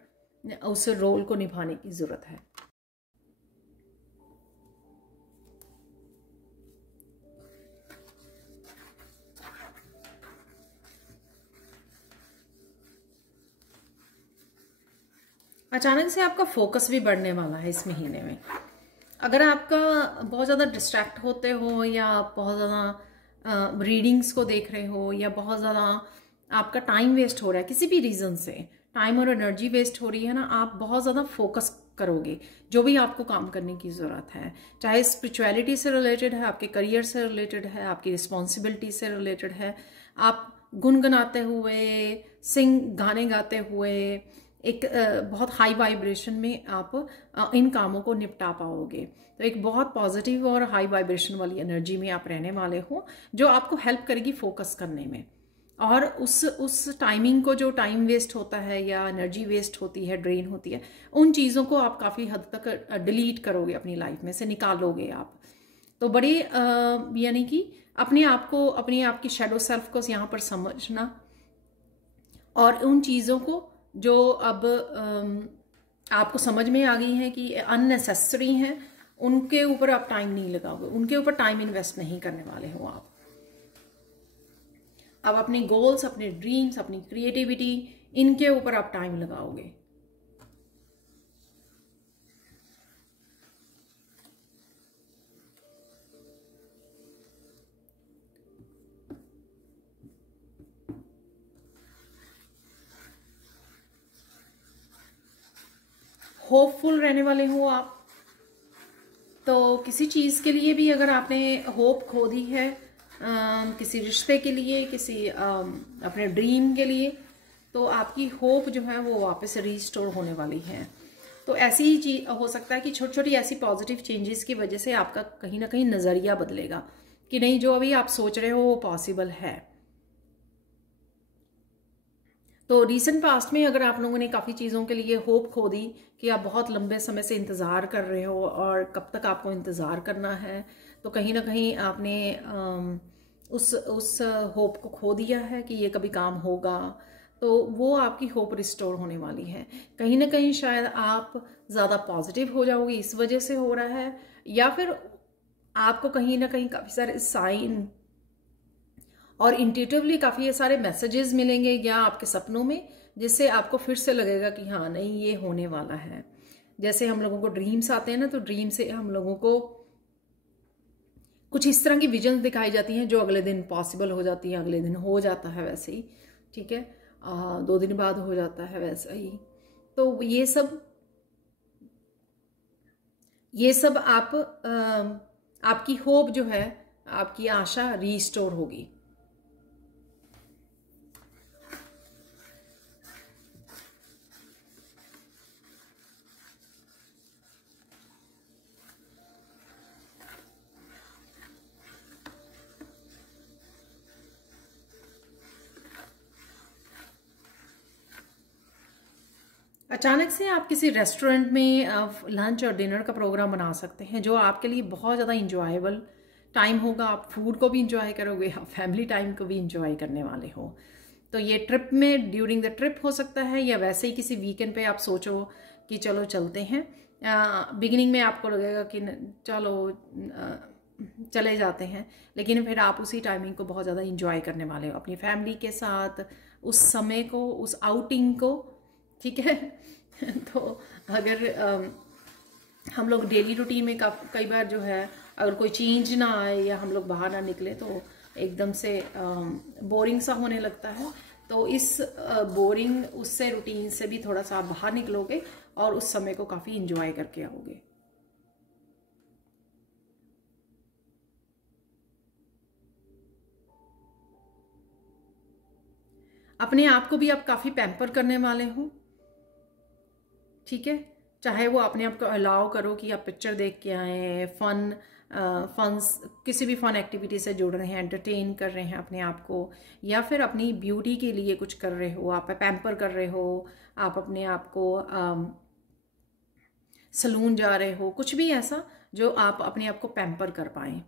उस रोल को निभाने की ज़रूरत है। अचानक से आपका फोकस भी बढ़ने वाला है इस महीने में। अगर आपका बहुत ज़्यादा डिस्ट्रैक्ट होते हो या बहुत ज़्यादा रीडिंग्स को देख रहे हो या बहुत ज़्यादा आपका टाइम वेस्ट हो रहा है, किसी भी रीज़न से टाइम और एनर्जी वेस्ट हो रही है ना, आप बहुत ज़्यादा फोकस करोगे जो भी आपको काम करने की ज़रूरत है, चाहे स्पिरिचुअलिटी से रिलेटेड है, आपके करियर से रिलेटेड है, आपकी रिस्पॉन्सिबिलिटी से रिलेटेड है। आप गुनगुनाते हुए, गाने गाते हुए एक बहुत हाई वाइब्रेशन में आप इन कामों को निपटा पाओगे। तो एक बहुत पॉजिटिव और हाई वाइब्रेशन वाली एनर्जी में आप रहने वाले हो, जो आपको हेल्प करेगी फोकस करने में। और उस टाइमिंग को, जो टाइम वेस्ट होता है या एनर्जी वेस्ट होती है, ड्रेन होती है, उन चीज़ों को आप काफ़ी हद तक डिलीट करोगे, अपनी लाइफ में से निकालोगे आप। तो बड़ी यानी कि अपने आप को, अपनी आपकी शेडो सेल्फ को यहाँ पर समझना, और उन चीज़ों को जो अब आपको समझ में आ गई हैं कि अननेसेसरी हैं, उनके ऊपर आप टाइम नहीं लगाओगे, उनके ऊपर टाइम इन्वेस्ट नहीं करने वाले हो आप। अब अपने गोल्स, अपने ड्रीम्स, अपनी क्रिएटिविटी, इनके ऊपर आप टाइम लगाओगे। होपफुल रहने वाले हो आप। तो किसी चीज़ के लिए भी अगर आपने होप खो दी है, किसी रिश्ते के लिए, किसी अपने ड्रीम के लिए, तो आपकी होप जो है वो वापस रीस्टोर होने वाली है। तो ऐसी ही चीज हो सकता है कि छोटी छोटी ऐसी पॉजिटिव चेंजेस की वजह से आपका कहीं ना कहीं नज़रिया बदलेगा कि नहीं, जो अभी आप सोच रहे हो वो पॉसिबल है। तो रीसेंट पास्ट में अगर आप लोगों ने काफ़ी चीज़ों के लिए होप खो दी कि आप बहुत लंबे समय से इंतज़ार कर रहे हो और कब तक आपको इंतज़ार करना है, तो कहीं ना कहीं आपने उस होप को खो दिया है कि ये कभी काम होगा। तो वो आपकी होप रिस्टोर होने वाली है। कहीं ना कहीं शायद आप ज़्यादा पॉजिटिव हो जाओगे, इस वजह से हो रहा है, या फिर आपको कहीं ना कहीं काफ़ी सारे साइन और इंट्यूटिवली काफ़ी सारे मैसेजेस मिलेंगे या आपके सपनों में, जिससे आपको फिर से लगेगा कि हाँ नहीं, ये होने वाला है। जैसे हम लोगों को ड्रीम्स आते हैं ना, तो ड्रीम से हम लोगों को कुछ इस तरह की विजन्स दिखाई जाती हैं जो अगले दिन पॉसिबल हो जाती हैं, अगले दिन हो जाता है वैसे ही, ठीक है, 2 दिन बाद हो जाता है वैसा ही। तो ये सब आपकी होप जो है, आपकी आशा रीस्टोर होगी। अचानक से आप किसी रेस्टोरेंट में लंच और डिनर का प्रोग्राम बना सकते हैं, जो आपके लिए बहुत ज़्यादा इंजॉयबल टाइम होगा। आप फूड को भी इंजॉय करोगे, आप फैमिली टाइम को भी इंजॉय करने वाले हो। तो ये ट्रिप में, ड्यूरिंग द ट्रिप हो सकता है, या वैसे ही किसी वीकेंड पे आप सोचो कि चलो चलते हैं, बिगिनिंग में आपको लगेगा कि चलो चले जाते हैं, लेकिन फिर आप उसी टाइमिंग को बहुत ज़्यादा इंजॉय करने वाले हो अपनी फैमिली के साथ, उस समय को, उस आउटिंग को, ठीक है। तो अगर हम लोग डेली रूटीन में कई बार जो है अगर कोई चेंज ना आए या हम लोग बाहर ना निकले तो एकदम से बोरिंग सा होने लगता है। तो इस बोरिंग उससे रूटीन से भी थोड़ा सा आप बाहर निकलोगे और उस समय को काफ़ी इंजॉय करके आओगे। अपने आप को भी आप काफ़ी पैम्पर करने वाले हो, ठीक है। चाहे वो अपने आप को अलाउ करो कि आप पिक्चर देख के आए, किसी भी फन एक्टिविटी से जुड़ रहे हैं, एंटरटेन कर रहे हैं अपने आप को, या फिर अपनी ब्यूटी के लिए कुछ कर रहे हो, आप पैम्पर कर रहे हो, आप अपने आप को सलून जा रहे हो, कुछ भी ऐसा जो आप अपने आप को पैम्पर कर पाएँ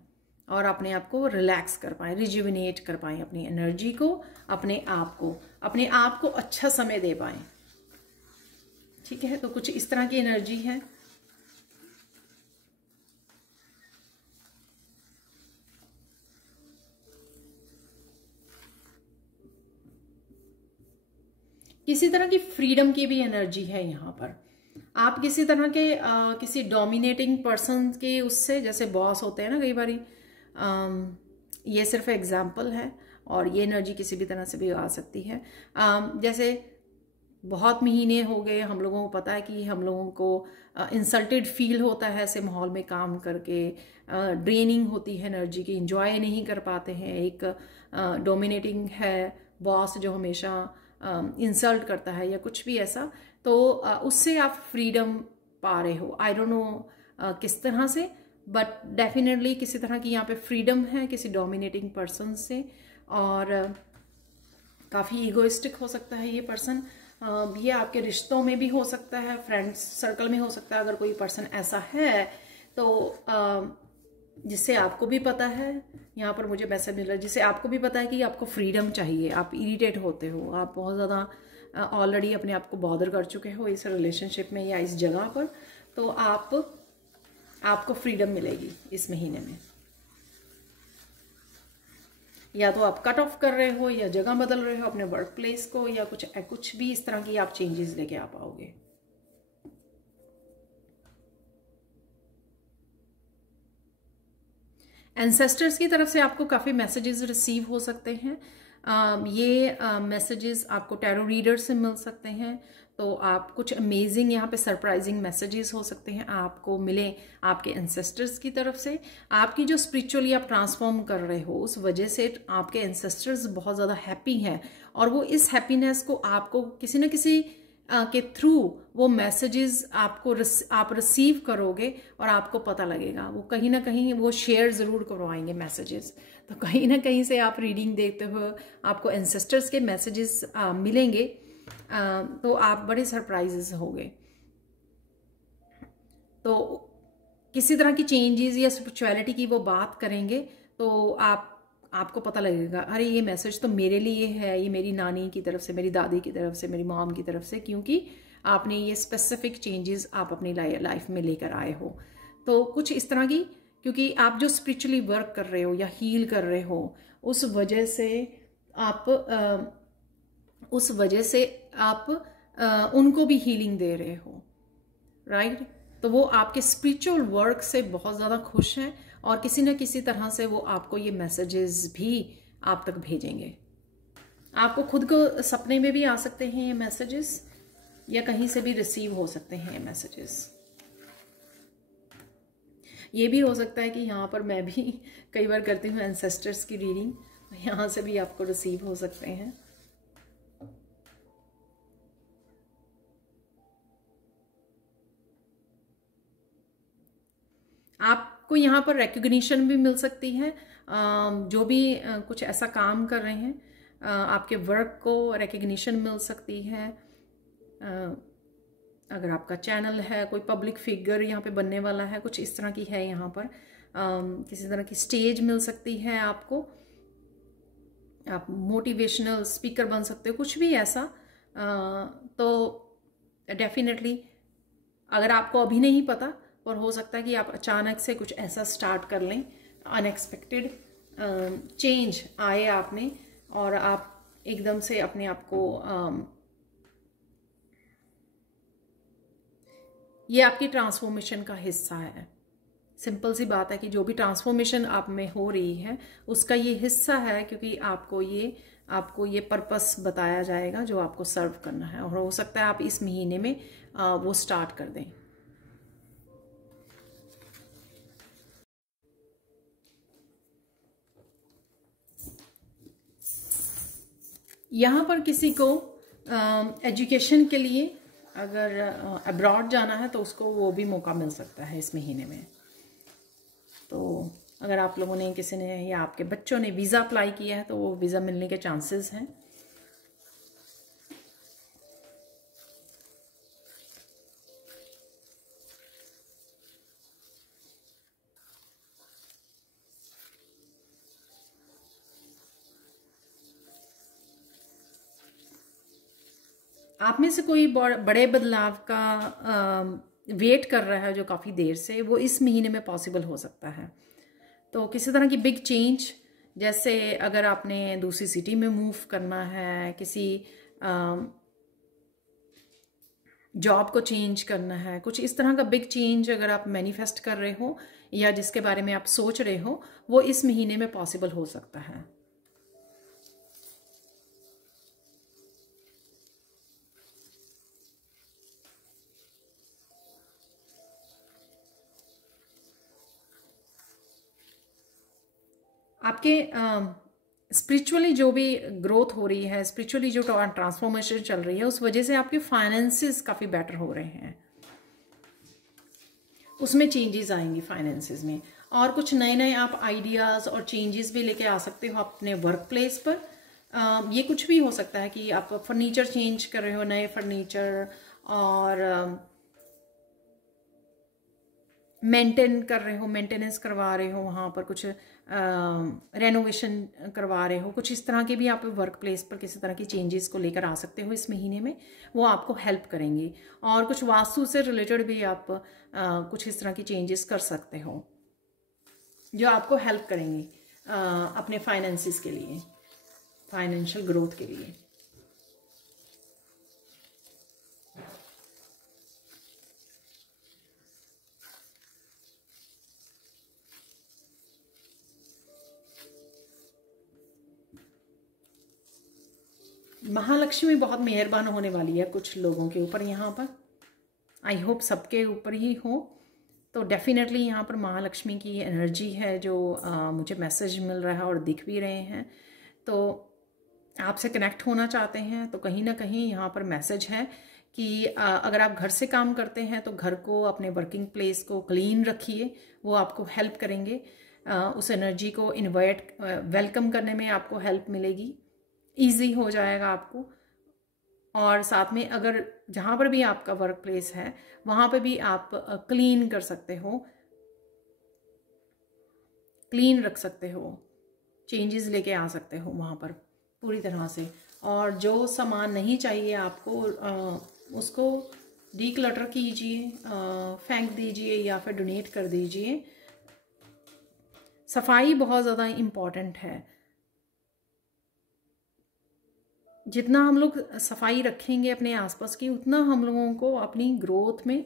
और अपने आप को रिलैक्स कर पाएँ, रिजुविनेट कर पाएँ अपनी एनर्जी को, अपने आप को अच्छा समय दे पाएँ, ठीक है। तो कुछ इस तरह की एनर्जी है। किसी तरह की फ्रीडम की भी एनर्जी है यहाँ पर। आप किसी तरह के किसी डोमिनेटिंग पर्सन के उससे, जैसे बॉस होते हैं ना कई बारी, ये सिर्फ एग्जाम्पल है और ये एनर्जी किसी भी तरह से भी आ सकती है। जैसे बहुत महीने हो गए हम लोगों को पता है कि हम लोगों को इंसल्टेड फील होता है ऐसे माहौल में काम करके, ड्रेनिंग होती है एनर्जी की, इंजॉय नहीं कर पाते हैं। एक डोमिनेटिंग है बॉस जो हमेशा इंसल्ट करता है या कुछ भी ऐसा, तो उससे आप फ्रीडम पा रहे हो। आई डोंट नो किस तरह से, बट डेफिनेटली किसी तरह की यहाँ पे फ्रीडम है किसी डोमिनेटिंग पर्सन से। और काफ़ी ईगोइस्टिक हो सकता है ये पर्सन। ये आपके रिश्तों में भी हो सकता है, फ्रेंड्स सर्कल में हो सकता है। अगर कोई पर्सन ऐसा है तो जिससे आपको भी पता है, यहाँ पर मुझे मैसेज मिल रहा है, जिससे आपको भी पता है कि आपको फ्रीडम चाहिए, आप इरिटेट होते हो, आप बहुत ज़्यादा ऑलरेडी अपने आप को बॉदर कर चुके हो इस रिलेशनशिप में या इस जगह पर, तो आपको फ्रीडम मिलेगी इस महीने में। या तो आप कट ऑफ कर रहे हो या जगह बदल रहे हो अपने वर्क प्लेस को, या कुछ भी इस तरह की आप चेंजेस लेके आ पाओगे। एंसेस्टर्स की तरफ से आपको काफ़ी मैसेजेस रिसीव हो सकते हैं। ये मैसेजेस आपको टैरो रीडर से मिल सकते हैं, तो आप कुछ अमेजिंग यहाँ पे सरप्राइजिंग मैसेजेस हो सकते हैं आपको मिले आपके एंसेस्टर्स की तरफ से। आपकी जो स्पिरिचुअली आप ट्रांसफॉर्म कर रहे हो उस वजह से आपके एंसेस्टर्स बहुत ज़्यादा हैप्पी हैं, और वो इस हैप्पीनेस को आपको किसी न किसी के थ्रू वो मैसेजेस आप रिसीव करोगे और आपको पता लगेगा। वो कहीं ना कहीं वो शेयर ज़रूर करवाएंगे मैसेजेस, तो कहीं ना कहीं से आप रीडिंग देखते हुए आपको एंसेस्टर्स के मैसेजेस मिलेंगे, तो आप बड़े सरप्राइजेस होंगे। तो किसी तरह की चेंजेस या स्पिरिचुअलिटी की वो बात करेंगे तो आपको पता लगेगा, अरे ये मैसेज तो मेरे लिए है, ये मेरी नानी की तरफ से, मेरी दादी की तरफ से, मेरी मॉम की तरफ से, क्योंकि आपने ये स्पेसिफिक चेंजेस आप अपनी लाइफ में लेकर आए हो। तो कुछ इस तरह की, क्योंकि आप जो स्पिरिचुअली वर्क कर रहे हो या हील कर रहे हो उस वजह से आप उनको भी हीलिंग दे रहे हो, राइट। तो वो आपके स्पिरिचुअल वर्क से बहुत ज़्यादा खुश हैं और किसी न किसी तरह से वो आपको ये मैसेजेस भी आप तक भेजेंगे। आपको खुद को सपने में भी आ सकते हैं ये मैसेजेस, या कहीं से भी रिसीव हो सकते हैं ये मैसेजेस। ये भी हो सकता है कि यहाँ पर मैं भी कई बार करती हूँ एंसेस्टर्स की रीडिंग, यहाँ से भी आपको रिसीव हो सकते हैं। आपको यहाँ पर रिकग्निशन भी मिल सकती है, जो भी कुछ ऐसा काम कर रहे हैं आपके वर्क को रिकग्निशन मिल सकती है। अगर आपका चैनल है, कोई पब्लिक फिगर यहाँ पे बनने वाला है, कुछ इस तरह की है यहाँ पर, किसी तरह की स्टेज मिल सकती है आपको, आप मोटिवेशनल स्पीकर बन सकते हो, कुछ भी ऐसा। तो डेफिनेटली अगर आपको अभी नहीं पता, और हो सकता है कि आप अचानक से कुछ ऐसा स्टार्ट कर लें, अनएक्सपेक्टेड चेंज आए आप में, और आप एकदम से अपने आप को ये आपकी ट्रांसफॉर्मेशन का हिस्सा है। सिंपल सी बात है कि जो भी ट्रांसफॉर्मेशन आप में हो रही है उसका ये हिस्सा है, क्योंकि आपको ये पर्पस बताया जाएगा जो आपको सर्व करना है, और हो सकता है आप इस महीने में वो स्टार्ट कर दें। यहाँ पर किसी को एजुकेशन के लिए अगर अब्रॉड जाना है तो उसको वो भी मौका मिल सकता है इस महीने में। तो अगर आप लोगों ने, किसी ने या आपके बच्चों ने वीज़ा अप्लाई किया है तो वो वीज़ा मिलने के चांसेस हैं। आप में से कोई बड़े बदलाव का वेट कर रहा है जो काफ़ी देर से, वो इस महीने में पॉसिबल हो सकता है। तो किसी तरह की बिग चेंज, जैसे अगर आपने दूसरी सिटी में मूव करना है, किसी जॉब को चेंज करना है, कुछ इस तरह का बिग चेंज अगर आप मैनिफेस्ट कर रहे हो या जिसके बारे में आप सोच रहे हो, वो इस महीने में पॉसिबल हो सकता है। आपके स्पिरिचुअली जो भी ग्रोथ हो रही है, स्पिरिचुअली जो ट्रांसफॉर्मेशन चल रही है, उस वजह से आपके फाइनेंसेस काफ़ी बेटर हो रहे हैं, उसमें चेंजेस आएंगी फाइनेंसेस में। और कुछ नए नए आप आइडियाज़ और चेंजेस भी लेके आ सकते हो अपने वर्क प्लेस पर। ये कुछ भी हो सकता है कि आप फर्नीचर चेंज कर रहे हो, नए फर्नीचर, और मेंटेन कर रहे हो, मेंटेनेंस करवा रहे हो, वहाँ पर कुछ रेनोवेशन करवा रहे हो, कुछ इस तरह के भी आप वर्क प्लेस पर किसी तरह की चेंजेस को लेकर आ सकते हो इस महीने में, वो आपको हेल्प करेंगी। और कुछ वास्तु से रिलेटेड भी आप कुछ इस तरह की चेंजेस कर सकते हो जो आपको हेल्प करेंगी अपने फाइनेंसिस के लिए, फाइनेंशियल ग्रोथ के लिए। महालक्ष्मी बहुत मेहरबान होने वाली है कुछ लोगों के ऊपर यहाँ पर, आई होप सबके ऊपर ही हो। तो डेफिनेटली यहाँ पर महालक्ष्मी की एनर्जी है जो मुझे मैसेज मिल रहा है और दिख भी रहे हैं। तो आपसे कनेक्ट होना चाहते हैं तो कहीं ना कहीं यहाँ पर मैसेज है कि अगर आप घर से काम करते हैं तो घर को, अपने वर्किंग प्लेस को क्लीन रखिए, वो आपको हेल्प करेंगे। उस एनर्जी को इन्वाइट, वेलकम करने में आपको हेल्प मिलेगी, ईजी हो जाएगा आपको। और साथ में अगर जहाँ पर भी आपका वर्क प्लेस है वहाँ पर भी आप क्लीन कर सकते हो, क्लीन रख सकते हो, चेंजेस लेके आ सकते हो वहाँ पर पूरी तरह से। और जो सामान नहीं चाहिए आपको उसको डीक्लटर कीजिए, फेंक दीजिए या फिर डोनेट कर दीजिए। सफाई बहुत ज़्यादा इम्पॉर्टेंट है। जितना हम लोग सफाई रखेंगे अपने आसपास की, उतना हम लोगों को अपनी ग्रोथ में,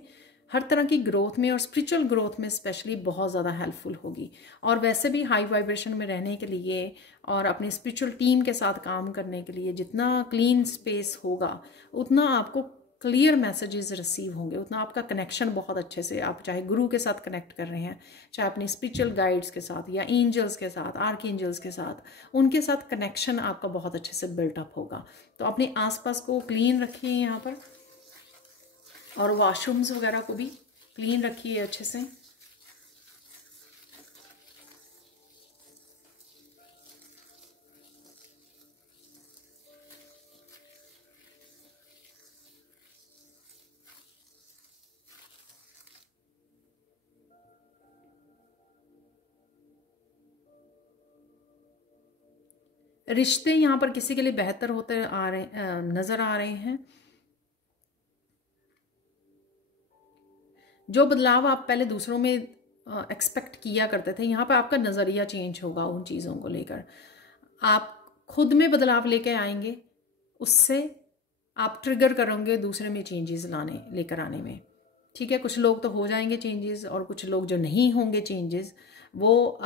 हर तरह की ग्रोथ में और स्पिरिचुअल ग्रोथ में स्पेशली बहुत ज़्यादा हेल्पफुल होगी। और वैसे भी हाई वाइब्रेशन में रहने के लिए और अपनी स्पिरिचुअल टीम के साथ काम करने के लिए जितना क्लीन स्पेस होगा उतना आपको क्लियर मैसेजेस रिसीव होंगे, उतना आपका कनेक्शन बहुत अच्छे से, आप चाहे गुरु के साथ कनेक्ट कर रहे हैं, चाहे अपने स्पिरिचुअल गाइड्स के साथ या एंजल्स के साथ, आर्क एंजल्स के साथ, उनके साथ कनेक्शन आपका बहुत अच्छे से बिल्टअप होगा। तो अपने आसपास को क्लीन रखिए यहाँ पर, और वॉशरूम्स वगैरह को भी क्लीन रखिए अच्छे से। रिश्ते यहाँ पर किसी के लिए बेहतर होते आ रहे, नजर आ रहे हैं। जो बदलाव आप पहले दूसरों में एक्सपेक्ट किया करते थे, यहाँ पर आपका नज़रिया चेंज होगा उन चीज़ों को लेकर। आप खुद में बदलाव लेके आएंगे, उससे आप ट्रिगर करोगे दूसरे में चेंजेस लेकर आने में। ठीक है, कुछ लोग तो हो जाएंगे चेंजेस, और कुछ लोग जो नहीं होंगे चेंजेस, वो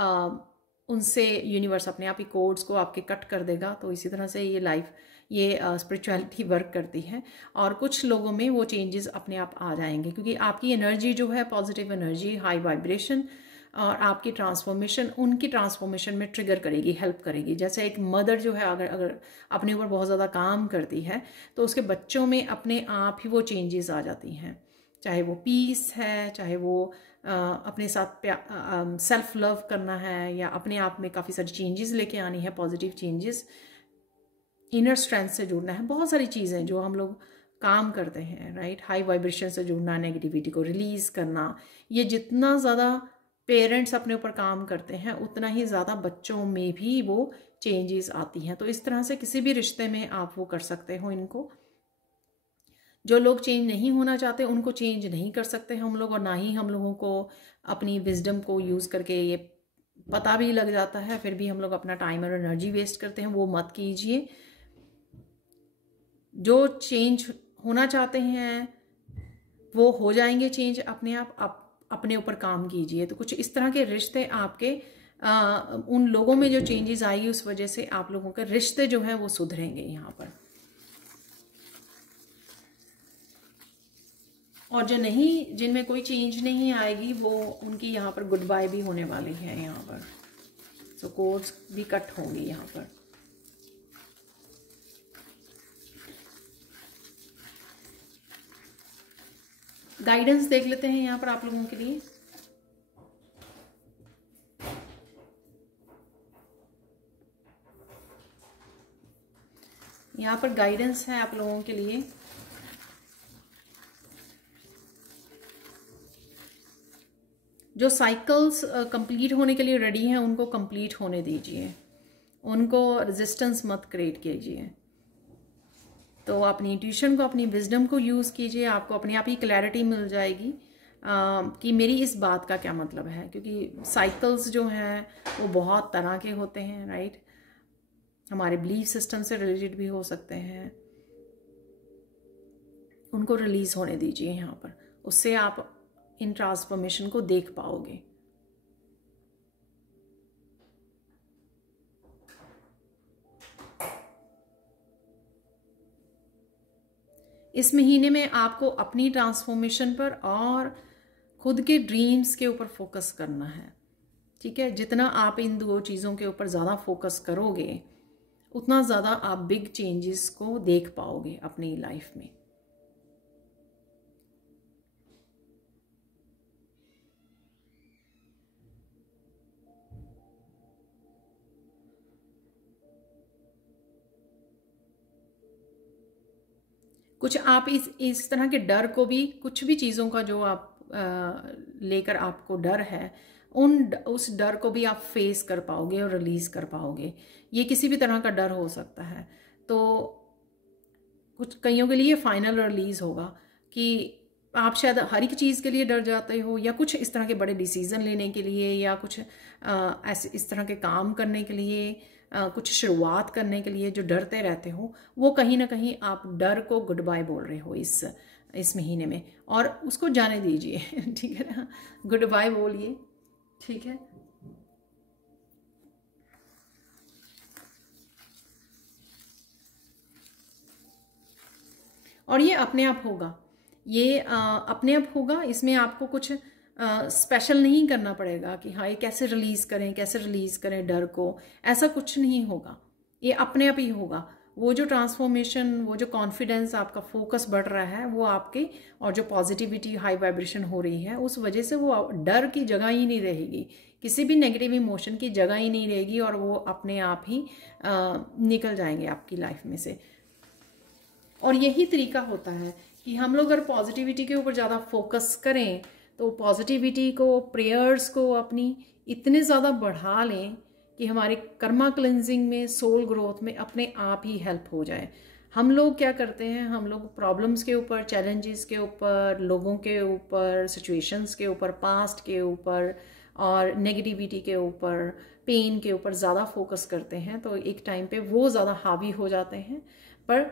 उनसे यूनिवर्स अपने आप ही कोड्स को आपके कट कर देगा। तो इसी तरह से ये स्पिरिचुअलिटी वर्क करती है। और कुछ लोगों में वो चेंजेस अपने आप आ जाएंगे, क्योंकि आपकी एनर्जी जो है, पॉजिटिव एनर्जी, हाई वाइब्रेशन, और आपकी ट्रांसफॉर्मेशन उनकी ट्रांसफॉर्मेशन में ट्रिगर करेगी, हेल्प करेगी। जैसे एक मदर जो है अगर अपने ऊपर बहुत ज़्यादा काम करती है, तो उसके बच्चों में अपने आप ही वो चेंजेस आ जाती हैं। चाहे वो पीस है, चाहे वो अपने साथ सेल्फ लव करना है, या अपने आप में काफ़ी सारी चेंजेस लेके आनी है, पॉजिटिव चेंजेस, इनर स्ट्रेंथ से जुड़ना है। बहुत सारी चीज़ें जो हम लोग काम करते हैं, राइट। हाई वाइब्रेशन से जुड़ना, नेगेटिविटी को रिलीज़ करना, ये जितना ज़्यादा पेरेंट्स अपने ऊपर काम करते हैं, उतना ही ज़्यादा बच्चों में भी वो चेंजेस आती हैं। तो इस तरह से किसी भी रिश्ते में आप वो कर सकते हो इनको। जो लोग चेंज नहीं होना चाहते उनको चेंज नहीं कर सकते हम लोग, और ना ही हम लोगों को अपनी विजडम को यूज़ करके ये पता भी लग जाता है, फिर भी हम लोग अपना टाइम और एनर्जी वेस्ट करते हैं। वो मत कीजिए। जो चेंज होना चाहते हैं वो हो जाएंगे चेंज अपने आप अपने ऊपर काम कीजिए। तो कुछ इस तरह के रिश्ते आपके उन लोगों में जो चेंजेस आई, उस वजह से आप लोगों के रिश्ते जो हैं वो सुधरेंगे यहाँ पर। और जो नहीं, जिनमें कोई चेंज नहीं आएगी, वो उनकी यहाँ पर गुड बाय भी होने वाली है यहाँ पर। सो कोर्स भी कट होंगी यहाँ पर। गाइडेंस देख लेते हैं यहाँ पर आप लोगों के लिए। यहाँ पर गाइडेंस है आप लोगों के लिए। जो साइकिल्स कंप्लीट होने के लिए रेडी हैं, उनको कंप्लीट होने दीजिए, उनको रेजिस्टेंस मत क्रिएट कीजिए। तो अपनी इंट्यूशन को, अपनी विजडम को यूज़ कीजिए, आपको अपने आप ही क्लैरिटी मिल जाएगी कि मेरी इस बात का क्या मतलब है। क्योंकि साइकिल्स जो हैं वो बहुत तरह के होते हैं, राइट। हमारे बिलीफ सिस्टम से रिलेटेड भी हो सकते हैं। उनको रिलीज होने दीजिए यहाँ पर, उससे आप इन ट्रांसफॉर्मेशन को देख पाओगे। इस महीने में आपको अपनी ट्रांसफॉर्मेशन पर और खुद के ड्रीम्स के ऊपर फोकस करना है। ठीक है, जितना आप इन दो चीज़ों के ऊपर ज़्यादा फोकस करोगे, उतना ज़्यादा आप बिग चेंजेस को देख पाओगे अपनी लाइफ में। कुछ आप इस तरह के डर को भी, कुछ भी चीज़ों का जो आप लेकर आपको डर है, उस डर को भी आप फेस कर पाओगे और रिलीज कर पाओगे। ये किसी भी तरह का डर हो सकता है। तो कुछ कईयों के लिए फाइनल रिलीज होगा कि आप शायद हर एक चीज़ के लिए डर जाते हो, या कुछ इस तरह के बड़े डिसीजन लेने के लिए, या कुछ ऐसे इस तरह के काम करने के लिए, कुछ शुरुआत करने के लिए जो डरते रहते हो, वो कहीं ना कहीं आप डर को गुड बाय बोल रहे हो इस महीने में, और उसको जाने दीजिए। ठीक है ना, गुड बाय बोलिए। ठीक है, और ये अपने आप होगा, ये अपने आप होगा। इसमें आपको कुछ स्पेशल नहीं करना पड़ेगा कि हाँ ये कैसे रिलीज करें डर को, ऐसा कुछ नहीं होगा। ये अपने आप ही होगा। वो जो ट्रांसफॉर्मेशन, वो जो कॉन्फिडेंस, आपका फोकस बढ़ रहा है, वो आपके, और जो पॉजिटिविटी, हाई वाइब्रेशन हो रही है, उस वजह से वो डर की जगह ही नहीं रहेगी, किसी भी नेगेटिव इमोशन की जगह ही नहीं रहेगी, और वो अपने आप ही निकल जाएंगे आपकी लाइफ में से। और यही तरीका होता है कि हम लोग अगर पॉजिटिविटी के ऊपर ज़्यादा फोकस करें, तो पॉजिटिविटी को, प्रेयर्स को अपनी इतने ज़्यादा बढ़ा लें कि हमारे कर्मा क्लेंजिंग में, सोल ग्रोथ में अपने आप ही हेल्प हो जाए। हम लोग क्या करते हैं, हम लोग प्रॉब्लम्स के ऊपर, चैलेंजेस के ऊपर, लोगों के ऊपर, सिचुएशंस के ऊपर, पास्ट के ऊपर और नेगेटिविटी के ऊपर, पेन के ऊपर ज़्यादा फोकस करते हैं, तो एक टाइम पे वो ज़्यादा हावी हो जाते हैं। पर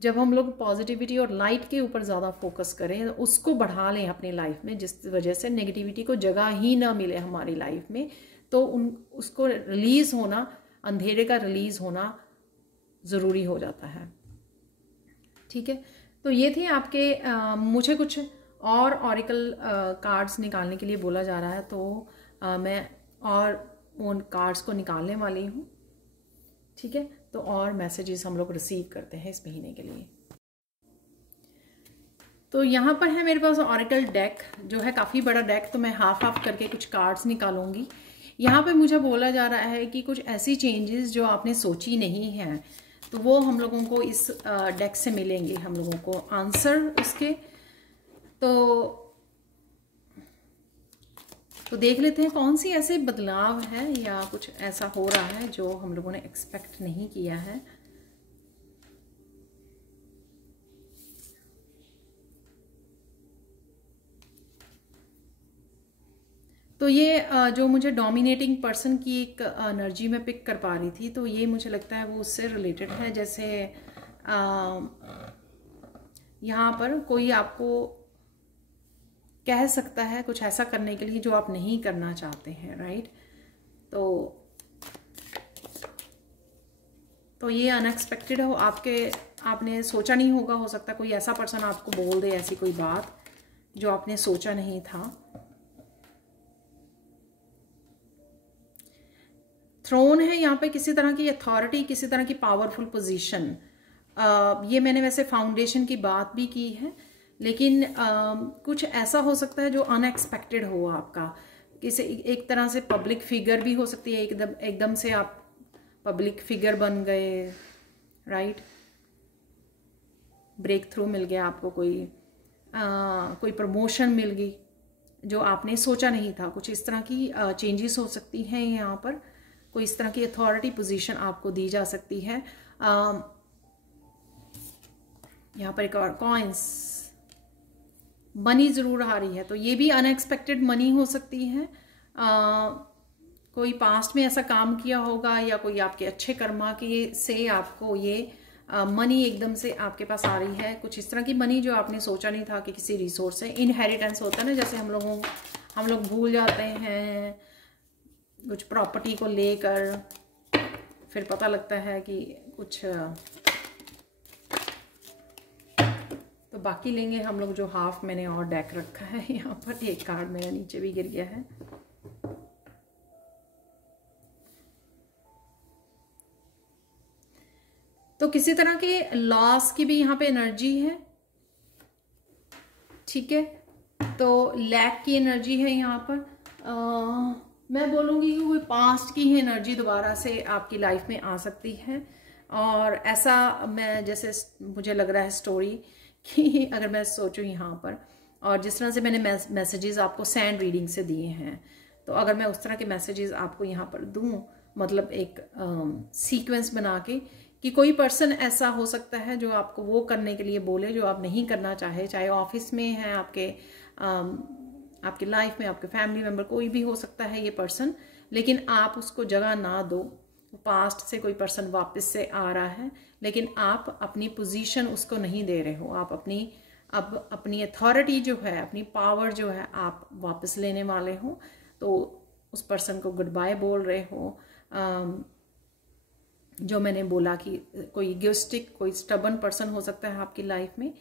जब हम लोग पॉजिटिविटी और लाइट के ऊपर ज़्यादा फोकस करें, उसको बढ़ा लें अपनी लाइफ में, जिस वजह से नेगेटिविटी को जगह ही ना मिले हमारी लाइफ में, तो उसको रिलीज़ होना, अंधेरे का रिलीज़ होना ज़रूरी हो जाता है। ठीक है, तो ये थे आपके मुझे कुछ और ऑरिकल कार्ड्स निकालने के लिए बोला जा रहा है, तो मैं और उन कार्ड्स को निकालने वाली हूँ। ठीक है, तो और मैसेजेस हम लोग रिसीव करते हैं इस महीने के लिए। तो यहाँ पर है मेरे पास ऑरिकल डेक, जो है काफ़ी बड़ा डेक, तो मैं हाफ हाफ करके कुछ कार्ड्स निकालूंगी। यहाँ पे मुझे बोला जा रहा है कि कुछ ऐसी चेंजेस जो आपने सोची नहीं है, तो वो हम लोगों को इस डेक से मिलेंगे, हम लोगों को आंसर उसके। तो देख लेते हैं कौन सी ऐसे बदलाव है या कुछ ऐसा हो रहा है जो हम लोगों ने एक्सपेक्ट नहीं किया है। तो ये जो मुझे डोमिनेटिंग पर्सन की एक एनर्जी में पिक कर पा रही थी, तो ये मुझे लगता है वो उससे रिलेटेड है। जैसे यहाँ पर कोई आपको कह सकता है कुछ ऐसा करने के लिए जो आप नहीं करना चाहते हैं, राइट। तो ये अनएक्सपेक्टेड हो, आपने सोचा नहीं होगा। हो सकता है कोई ऐसा पर्सन आपको बोल दे ऐसी कोई बात जो आपने सोचा नहीं था। थ्रोन है यहाँ पे, किसी तरह की अथॉरिटी, किसी तरह की पावरफुल पोजीशन। ये मैंने वैसे फाउंडेशन की बात भी की है, लेकिन कुछ ऐसा हो सकता है जो अनएक्सपेक्टेड हो आपका। किसी एक तरह से पब्लिक फिगर भी हो सकती है, एकदम से आप पब्लिक फिगर बन गए, राइट। ब्रेक थ्रू मिल गया आपको, कोई प्रमोशन मिल गई जो आपने सोचा नहीं था। कुछ इस तरह की चेंजेस हो सकती हैं यहाँ पर। कोई इस तरह की अथॉरिटी पोजीशन आपको दी जा सकती है। यहाँ पर एक और कॉइंस, मनी जरूर आ रही है, तो ये भी अनएक्सपेक्टेड मनी हो सकती है। कोई पास्ट में ऐसा काम किया होगा या कोई आपके अच्छे कर्मा के से आपको ये मनी एकदम से आपके पास आ रही है। कुछ इस तरह की मनी जो आपने सोचा नहीं था कि किसी रिसोर्स से। इनहेरिटेंस होता है ना, जैसे हम लोग भूल जाते हैं कुछ प्रॉपर्टी को लेकर, फिर पता लगता है कि कुछ, तो बाकी लेंगे हम लोग जो हाफ मैंने और डेक रखा है। यहाँ पर एक कार्ड मेरा नीचे भी गिर गया है। तो किसी तरह के लॉस की भी यहाँ पे एनर्जी है, ठीक है। तो लैक की एनर्जी है यहाँ पर। मैं बोलूँगी कि कोई पास्ट की ही एनर्जी दोबारा से आपकी लाइफ में आ सकती है। और ऐसा जैसे मुझे लग रहा है स्टोरी कि अगर मैं सोचूं यहाँ पर, और जिस तरह से मैंने मैसेजेस आपको सैंड रीडिंग से दिए हैं, तो अगर मैं उस तरह के मैसेजेस आपको यहाँ पर दूं, मतलब एक सीक्वेंस बना के, कि कोई पर्सन ऐसा हो सकता है जो आपको वो करने के लिए बोले जो आप नहीं करना चाहे, चाहे ऑफिस में है, आपके लाइफ में आपके फैमिली मेंबर, कोई भी हो सकता है ये पर्सन, लेकिन आप उसको जगह ना दो। पास्ट से कोई पर्सन वापस से आ रहा है, लेकिन आप अपनी पोजीशन उसको नहीं दे रहे हो। आप अपनी अथॉरिटी जो है, अपनी पावर जो है, आप वापस लेने वाले हो। तो उस पर्सन को गुड बाय बोल रहे हो। जो मैंने बोला कि कोई इगोइस्टिक, कोई स्टबर्न पर्सन हो सकता है आपकी लाइफ में,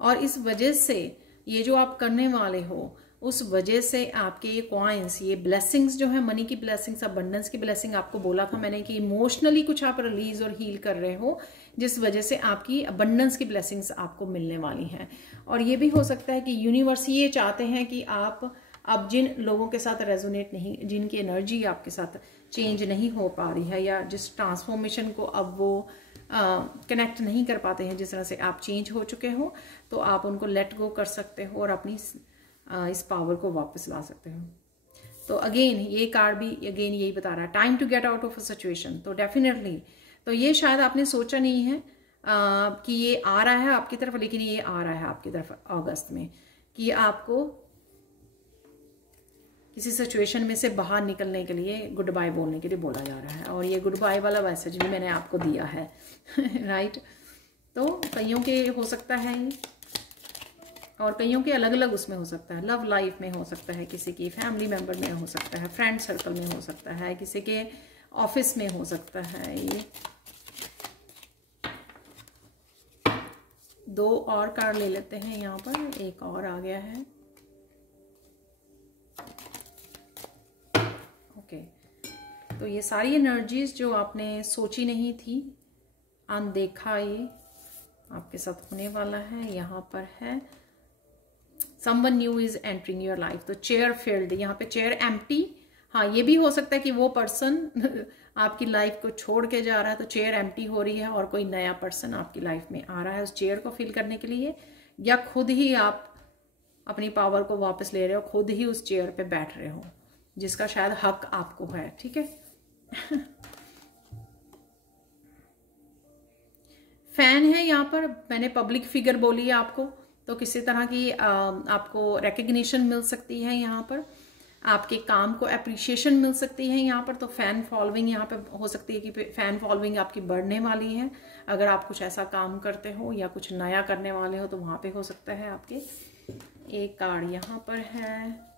और इस वजह से ये जो आप करने वाले हो, उस वजह से आपके ये कॉइन्स, ये ब्लेसिंग्स जो है, मनी की ब्लेसिंग्स, अबंडेंस की ब्लेसिंग, आपको बोला था मैंने कि इमोशनली कुछ आप रिलीज और हील कर रहे हो, जिस वजह से आपकी अबंडेंस की ब्लेसिंग्स आपको मिलने वाली हैं। और ये भी हो सकता है कि यूनिवर्स ये चाहते हैं कि आप अब जिन लोगों के साथ रेजोनेट नहीं, जिनकी एनर्जी आपके साथ चेंज नहीं हो पा रही है, या जिस ट्रांसफॉर्मेशन को अब वो कनेक्ट नहीं कर पाते हैं, जिस तरह से आप चेंज हो चुके हो, तो आप उनको लेट गो कर सकते हो और अपनी इस पावर को वापस ला सकते हो। तो अगेन ये कार्ड भी अगेन यही बता रहा है, time to get out of a situation. तो डेफिनेटली, तो ये शायद आपने सोचा नहीं है, कि ये आ रहा है आपकी तरफ, लेकिन ये आ रहा है आपकी तरफ अगस्त में, कि आपको किसी सिचुएशन में से बाहर निकलने के लिए गुड बाय बोलने के लिए बोला जा रहा है। और ये गुड बाय वाला मैसेज भी मैंने आपको दिया है राइट। तो कईयों के हो सकता है ये, और कईयों के अलग अलग उसमें हो सकता है। लव लाइफ में हो सकता है, किसी की फैमिली मेम्बर में हो सकता है, फ्रेंड सर्कल में हो सकता है, किसी के ऑफिस में हो सकता है। ये 2 और कार्ड ले लेते हैं यहाँ पर, एक और आ गया है। ओके, तो ये सारी एनर्जीज जो आपने सोची नहीं थी, अनदेखा, ये आपके साथ होने वाला है। यहाँ पर है someone new is entering your life, तो चेयर फील्ड, यहाँ पे चेयर एम्प्टी। हाँ, ये भी हो सकता है कि वो पर्सन आपकी लाइफ को छोड़ के जा रहा है, तो चेयर एम्प्टी हो रही है और कोई नया पर्सन आपकी लाइफ में आ रहा है उस चेयर को फिल करने के लिए, या खुद ही आप अपनी पावर को वापस ले रहे हो, खुद ही उस चेयर पे बैठ रहे हो जिसका शायद हक आपको है। ठीक है फैन है यहाँ पर, मैंने पब्लिक फिगर बोली है आपको, तो किसी तरह की आपको रिकग्निशन मिल सकती है यहाँ पर, आपके काम को अप्रिशिएशन मिल सकती है यहाँ पर। तो फैन फॉलोइंग यहाँ पे हो सकती है कि फैन फॉलोइंग आपकी बढ़ने वाली है। अगर आप कुछ ऐसा काम करते हो या कुछ नया करने वाले हो तो वहां पे हो सकता है आपके। एक कार्ड यहाँ पर है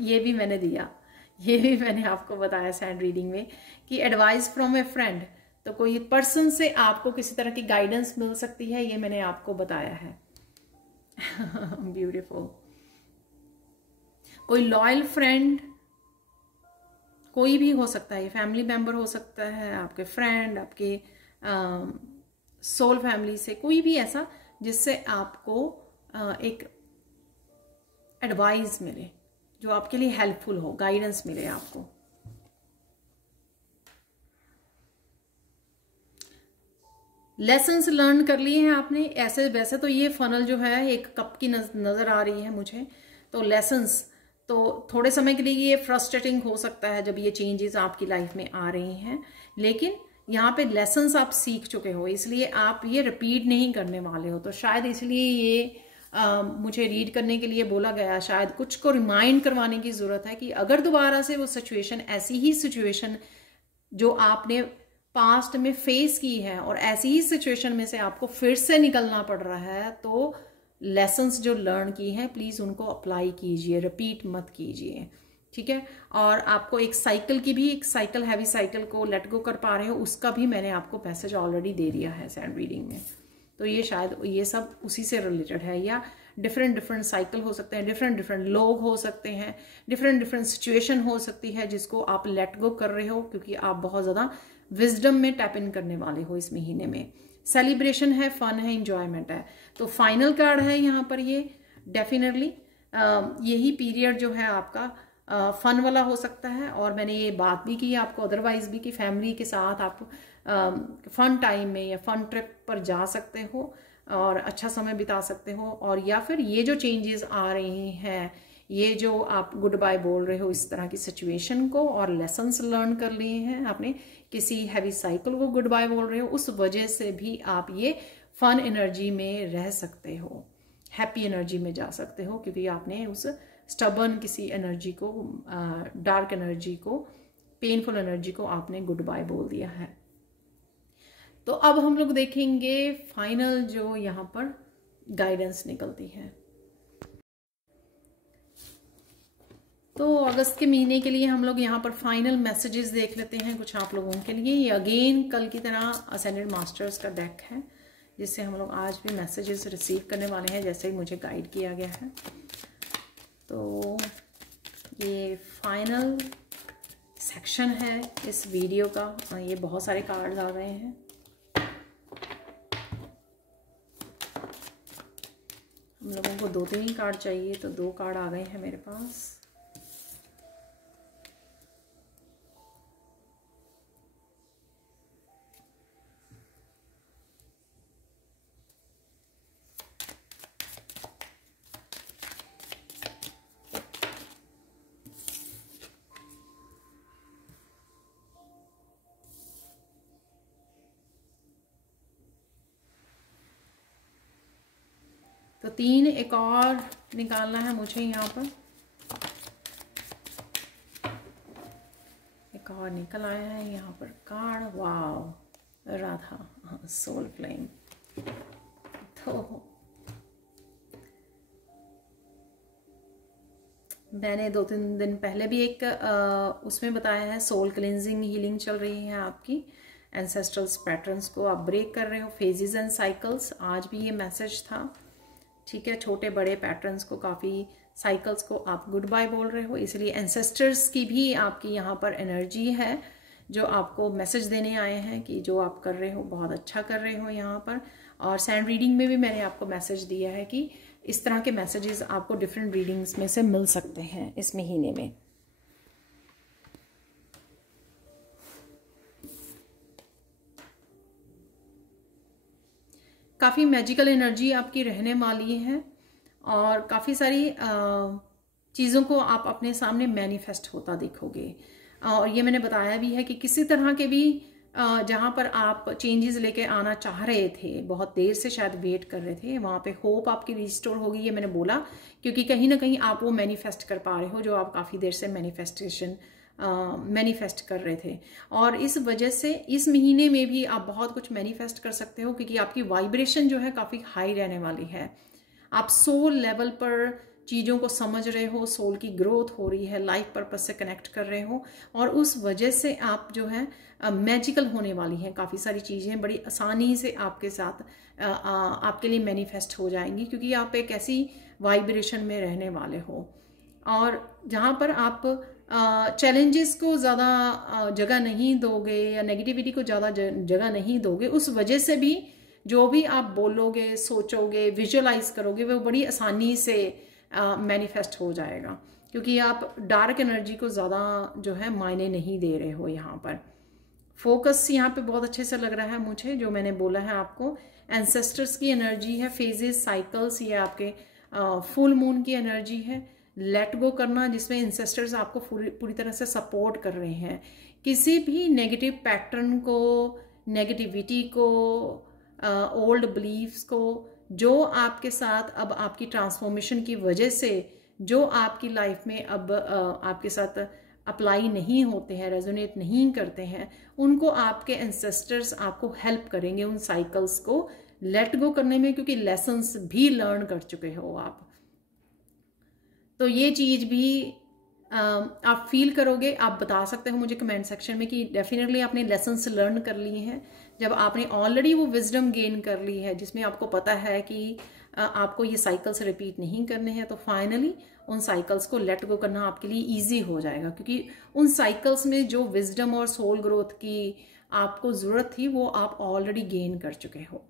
ये भी मैंने दिया, ये भी मैंने आपको बताया सैंड रीडिंग में कि एडवाइस फ्रॉम ए फ्रेंड, तो कोई पर्सन से आपको किसी तरह की गाइडेंस मिल सकती है, ये मैंने आपको बताया है ब्यूटीफुल। कोई लॉयल फ्रेंड कोई भी हो सकता है, ये फैमिली मेंबर हो सकता है, आपके फ्रेंड, आपके सोल फैमिली से कोई भी ऐसा जिससे आपको एक एडवाइस मिले, जो आपके लिए हेल्पफुल हो, गाइडेंस मिले आपको। लेसन्स लर्न कर लिए हैं आपने। ऐसे वैसे तो ये फनल जो है एक कप की नजर आ रही है मुझे, तो लेसन्स तो थोड़े समय के लिए ये फ्रस्ट्रेटिंग हो सकता है जब ये चेंजेस आपकी लाइफ में आ रही हैं, लेकिन यहाँ पे लेसन्स आप सीख चुके हो, इसलिए आप ये रिपीट नहीं करने वाले हो। तो शायद इसलिए ये मुझे रीड करने के लिए बोला गया, शायद कुछ को रिमाइंड करवाने की जरूरत है कि अगर दोबारा से वो सिचुएशन, ऐसी ही सिचुएशन जो आपने पास्ट में फेस की है और ऐसी ही सिचुएशन में से आपको फिर से निकलना पड़ रहा है, तो लेसन्स जो लर्न की हैं प्लीज उनको अप्लाई कीजिए, रिपीट मत कीजिए। ठीक है, और आपको एक साइकिल की भी, एक साइकिल, हैवी साइकिल को लेट गो कर पा रहे हो, उसका भी मैंने आपको मैसेज ऑलरेडी दे दिया है सैंड रीडिंग में। तो ये शायद ये सब उसी से रिलेटेड है, या डिफरेंट डिफरेंट साइकिल हो सकते हैं, डिफरेंट डिफरेंट लोग हो सकते हैं, डिफरेंट डिफरेंट सिचुएशन हो सकती है जिसको आप लेट गो कर रहे हो, क्योंकि आप बहुत ज्यादा विजडम में टैप इन करने वाले हो इस महीने में। सेलिब्रेशन है, फन है, इंजॉयमेंट है। तो फाइनल कार्ड है यहाँ पर, ये डेफिनेटली यही पीरियड जो है आपका फन वाला हो सकता है। और मैंने ये बात भी की आपको अदरवाइज भी कि फैमिली के साथ आप फन टाइम में या फन ट्रिप पर जा सकते हो और अच्छा समय बिता सकते हो। और या फिर ये जो चेंजेस आ रही हैं, ये जो आप गुड बाय बोल रहे हो इस तरह की सिचुएशन को, और लेसन्स लर्न कर लिए हैं आपने, किसी हैवी साइकिल को गुड बाय बोल रहे हो, उस वजह से भी आप ये फन एनर्जी में रह सकते हो, हैप्पी एनर्जी में जा सकते हो, क्योंकि आपने उस स्टबर्न किसी एनर्जी को, डार्क एनर्जी को, पेनफुल एनर्जी को आपने गुड बाय बोल दिया है। तो अब हम लोग देखेंगे फाइनल जो यहाँ पर गाइडेंस निकलती है। तो अगस्त के महीने के लिए हम लोग यहाँ पर फाइनल मैसेजेस देख लेते हैं कुछ आप लोगों के लिए। ये अगेन कल की तरह असेंडेड मास्टर्स का डेक है, जिससे हम लोग आज भी मैसेजेस रिसीव करने वाले हैं जैसे ही मुझे गाइड किया गया है। तो ये फाइनल सेक्शन है इस वीडियो का। ये बहुत सारे कार्ड्स आ गए हैं। हम लोगों को 2-3 ही कार्ड चाहिए, तो 2 कार्ड आ गए हैं मेरे पास। तो 3 एक और निकालना है मुझे यहाँ पर। एक और निकल आया है यहाँ पर कार्ड। वाव, राधा, सोल फ्लेम। तो मैंने 2-3 दिन पहले भी एक उसमें बताया है, सोल क्लिनजिंग हीलिंग चल रही है आपकी। एंसेस्ट्रल्स पैटर्न्स को आप ब्रेक कर रहे हो, फेजेस एंड साइकिल्स, आज भी ये मैसेज था। ठीक है, छोटे बड़े पैटर्न्स को, काफ़ी साइकिल्स को आप गुड बाय बोल रहे हो, इसलिए एंसेस्टर्स की भी आपकी यहाँ पर एनर्जी है जो आपको मैसेज देने आए हैं कि जो आप कर रहे हो बहुत अच्छा कर रहे हो यहाँ पर। और सैंड रीडिंग में भी मैंने आपको मैसेज दिया है कि इस तरह के मैसेजेस आपको डिफरेंट रीडिंग्स में से मिल सकते हैं इस महीने में। काफ़ी मैजिकल एनर्जी आपकी रहने वाली है और काफ़ी सारी चीज़ों को आप अपने सामने मैनिफेस्ट होता देखोगे। और ये मैंने बताया भी है कि किसी तरह के भी जहाँ पर आप चेंजेस लेके आना चाह रहे थे, बहुत देर से शायद वेट कर रहे थे, वहाँ पे होप आपकी रिस्टोर होगी, ये मैंने बोला, क्योंकि कहीं ना कहीं आप वो मैनिफेस्ट कर पा रहे हो जो आप काफ़ी देर से मैनिफेस्ट कर रहे थे। और इस वजह से इस महीने में भी आप बहुत कुछ मैनिफेस्ट कर सकते हो, क्योंकि आपकी वाइब्रेशन जो है काफ़ी हाई रहने वाली है। आप सोल लेवल पर चीज़ों को समझ रहे हो, सोल की ग्रोथ हो रही है, लाइफ पर्पस से कनेक्ट कर रहे हो, और उस वजह से आप जो है मैजिकल होने वाली हैं। काफ़ी सारी चीज़ें बड़ी आसानी से आपके साथ आपके लिए मैनिफेस्ट हो जाएंगी, क्योंकि आप एक ऐसी वाइब्रेशन में रहने वाले हो। और जहाँ पर आप चैलेंजेस को ज़्यादा जगह नहीं दोगे या नेगेटिविटी को ज़्यादा जगह नहीं दोगे, उस वजह से भी जो भी आप बोलोगे, सोचोगे, विजुअलाइज करोगे, वो बड़ी आसानी से मैनिफेस्ट हो जाएगा, क्योंकि आप डार्क एनर्जी को ज़्यादा जो है मायने नहीं दे रहे हो। यहाँ पर फोकस यहाँ पे बहुत अच्छे से लग रहा है मुझे, जो मैंने बोला है आपको। एंसेस्टर्स की एनर्जी है, फेजेस, साइकिल्स, ये आपके फुल मून की एनर्जी है। लेट गो करना, जिसमें एंसेस्टर्स आपको पूरी तरह से सपोर्ट कर रहे हैं। किसी भी नेगेटिव पैटर्न को, नेगेटिविटी को, ओल्ड बिलीफ्स को, जो आपके साथ अब आपकी ट्रांसफॉर्मेशन की वजह से जो आपकी लाइफ में अब आपके साथ अप्लाई नहीं होते हैं, रेजोनेट नहीं करते हैं, उनको आपके एंसेस्टर्स आपको हेल्प करेंगे उन साइकिल्स को लेट गो करने में, क्योंकि लेसन्स भी लर्न कर चुके हो आप। तो ये चीज़ भी आप फील करोगे। आप बता सकते हो मुझे कमेंट सेक्शन में कि डेफिनेटली आपने लेसन्स लर्न कर लिए हैं। जब आपने ऑलरेडी वो विजडम गेन कर ली है, जिसमें आपको पता है कि आपको ये साइकिल्स रिपीट नहीं करने हैं, तो फाइनली उन साइकिल्स को लेट गो करना आपके लिए ईजी हो जाएगा, क्योंकि उन साइकिल्स में जो विजडम और सोल ग्रोथ की आपको ज़रूरत थी वो आप ऑलरेडी गेन कर चुके हो।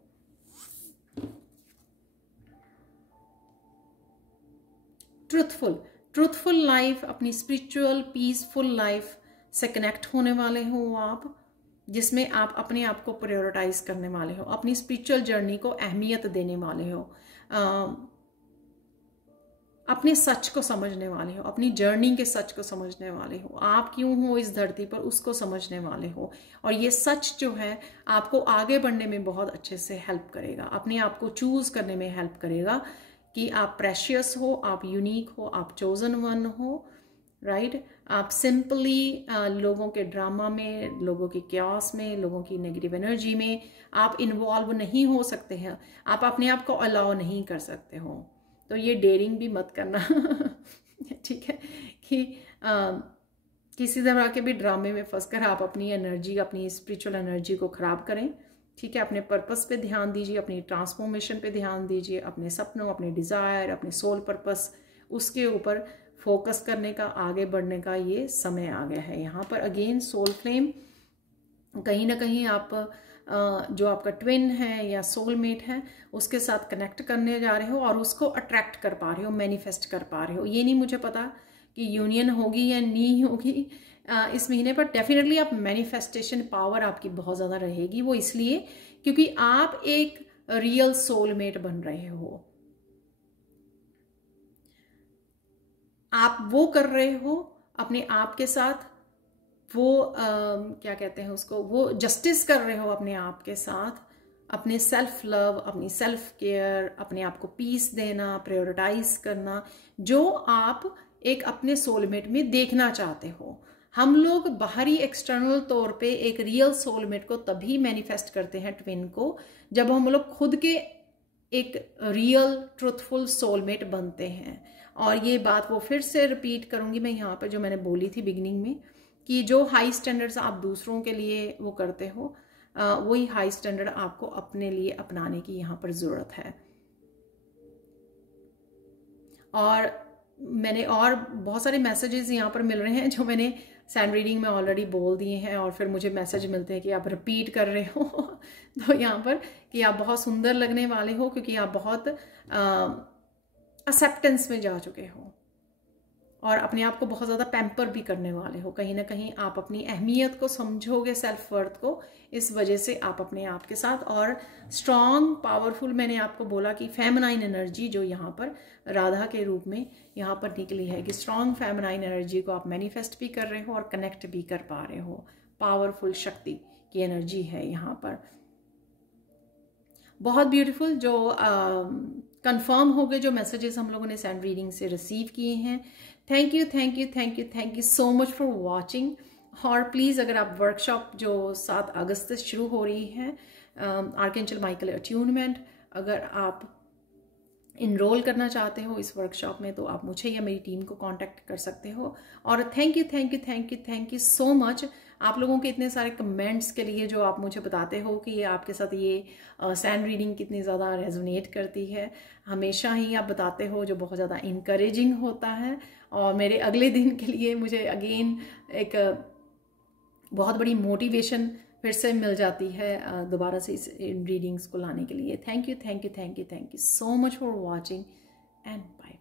ट्रूथफुल लाइफ, अपनी स्पिरिचुअल पीसफुल लाइफ से कनेक्ट होने वाले हो आप, जिसमें आप अपने आप को प्रायोरिटाइज करने वाले हो, अपनी स्पिरिचुअल जर्नी को अहमियत देने वाले हो, अपने सच को समझने वाले हो, अपनी जर्नी के सच को समझने वाले हो, आप क्यों हो इस धरती पर उसको समझने वाले हो। और ये सच जो है आपको आगे बढ़ने में बहुत अच्छे से हेल्प करेगा, अपने आप को चूज करने में हेल्प करेगा कि आप प्रेशियस हो, आप यूनिक हो, आप चोजन वन हो, राइट। आप सिंपली लोगों के ड्रामा में, लोगों की क्यास में, लोगों की नेगेटिव एनर्जी में आप इन्वॉल्व नहीं हो सकते हैं, आप अपने आप को अलाउ नहीं कर सकते हो। तो ये डेयरिंग भी मत करना ठीक है, कि किसी तरह के भी ड्रामे में फंसकर आप अपनी एनर्जी, अपनी स्पिरिचुअल एनर्जी को खराब करें। ठीक है, अपने पर्पस पे ध्यान दीजिए, अपनी ट्रांसफॉर्मेशन पे ध्यान दीजिए, अपने सपनों, अपने डिज़ायर, अपने सोल पर्पस, उसके ऊपर फोकस करने का, आगे बढ़ने का ये समय आ गया है। यहाँ पर अगेन सोल फ्लेम, कहीं ना कहीं आप जो आपका ट्विन है या सोलमेट है उसके साथ कनेक्ट करने जा रहे हो और उसको अट्रैक्ट कर पा रहे हो, मैनिफेस्ट कर पा रहे हो। ये नहीं मुझे पता कि यूनियन होगी या नहीं होगी इस महीने पर, डेफिनेटली आप मैनिफेस्टेशन पावर आपकी बहुत ज़्यादा रहेगी। वो इसलिए क्योंकि आप एक रियल सोलमेट बन रहे हो, आप वो कर रहे हो अपने आप के साथ, वो क्या कहते हैं उसको, वो जस्टिस कर रहे हो अपने आप के साथ, अपने सेल्फ लव, अपनी सेल्फ केयर, अपने आप को पीस देना, प्रायोरिटाइज करना, जो आप एक अपने सोलमेट में देखना चाहते हो। हम लोग बाहरी एक्सटर्नल तौर पे एक रियल सोलमेट को तभी मैनिफेस्ट करते हैं, ट्विन को, जब हम लोग खुद के एक रियल ट्रुथफुल सोलमेट बनते हैं। और ये बात वो फिर से रिपीट करूंगी मैं यहाँ पर, जो मैंने बोली थी बिगिनिंग में, कि जो हाई स्टैंडर्ड्स आप दूसरों के लिए वो करते हो, वही हाई स्टैंडर्ड आपको अपने लिए अपनाने की यहाँ पर ज़रूरत है। और मैंने और बहुत सारे मैसेजेस यहाँ पर मिल रहे हैं जो मैंने सैंड रीडिंग में ऑलरेडी बोल दिए हैं, और फिर मुझे मैसेज मिलते हैं कि आप रिपीट कर रहे हो तो यहाँ पर कि आप बहुत सुंदर लगने वाले हो, क्योंकि आप बहुत एक्सेप्टेंस में जा चुके हो और अपने आप को बहुत ज़्यादा पैम्पर भी करने वाले हो। कहीं ना कहीं आप अपनी अहमियत को समझोगे, सेल्फ वर्थ को, इस वजह से आप अपने आप के साथ और स्ट्रॉन्ग पावरफुल, मैंने आपको बोला कि फेमिनाइन एनर्जी जो यहाँ पर राधा के रूप में यहाँ पर निकली है, कि स्ट्रॉन्ग फेमिनाइन एनर्जी को आप मैनिफेस्ट भी कर रहे हो और कनेक्ट भी कर पा रहे हो। पावरफुल शक्ति की एनर्जी है यहाँ पर, बहुत ब्यूटीफुल। जो कंफर्म हो गए जो मैसेजेस हम लोगों ने सैंड रीडिंग से रिसीव किए हैं। Thank you, thank you, thank you, thank you so much for watching. और प्लीज़ अगर आप वर्कशॉप जो 7 अगस्त से शुरू हो रही है, आर्कएंजल माइकल अट्यूनमेंट, अगर आप इनरोल करना चाहते हो इस वर्कशॉप में, तो आप मुझे या मेरी टीम को कांटेक्ट कर सकते हो। और thank you, thank you, thank you, thank you so much आप लोगों के इतने सारे कमेंट्स के लिए, जो आप मुझे बताते हो कि आपके साथ ये सैंड रीडिंग कितनी ज़्यादा रेजोनेट करती है। हमेशा ही आप बताते हो, जो बहुत ज़्यादा इनकरेजिंग होता है, और मेरे अगले दिन के लिए मुझे अगेन एक बहुत बड़ी मोटिवेशन फिर से मिल जाती है दोबारा से इस रीडिंग्स को लाने के लिए। Thank you, thank you, thank you, thank you so much for watching and bye.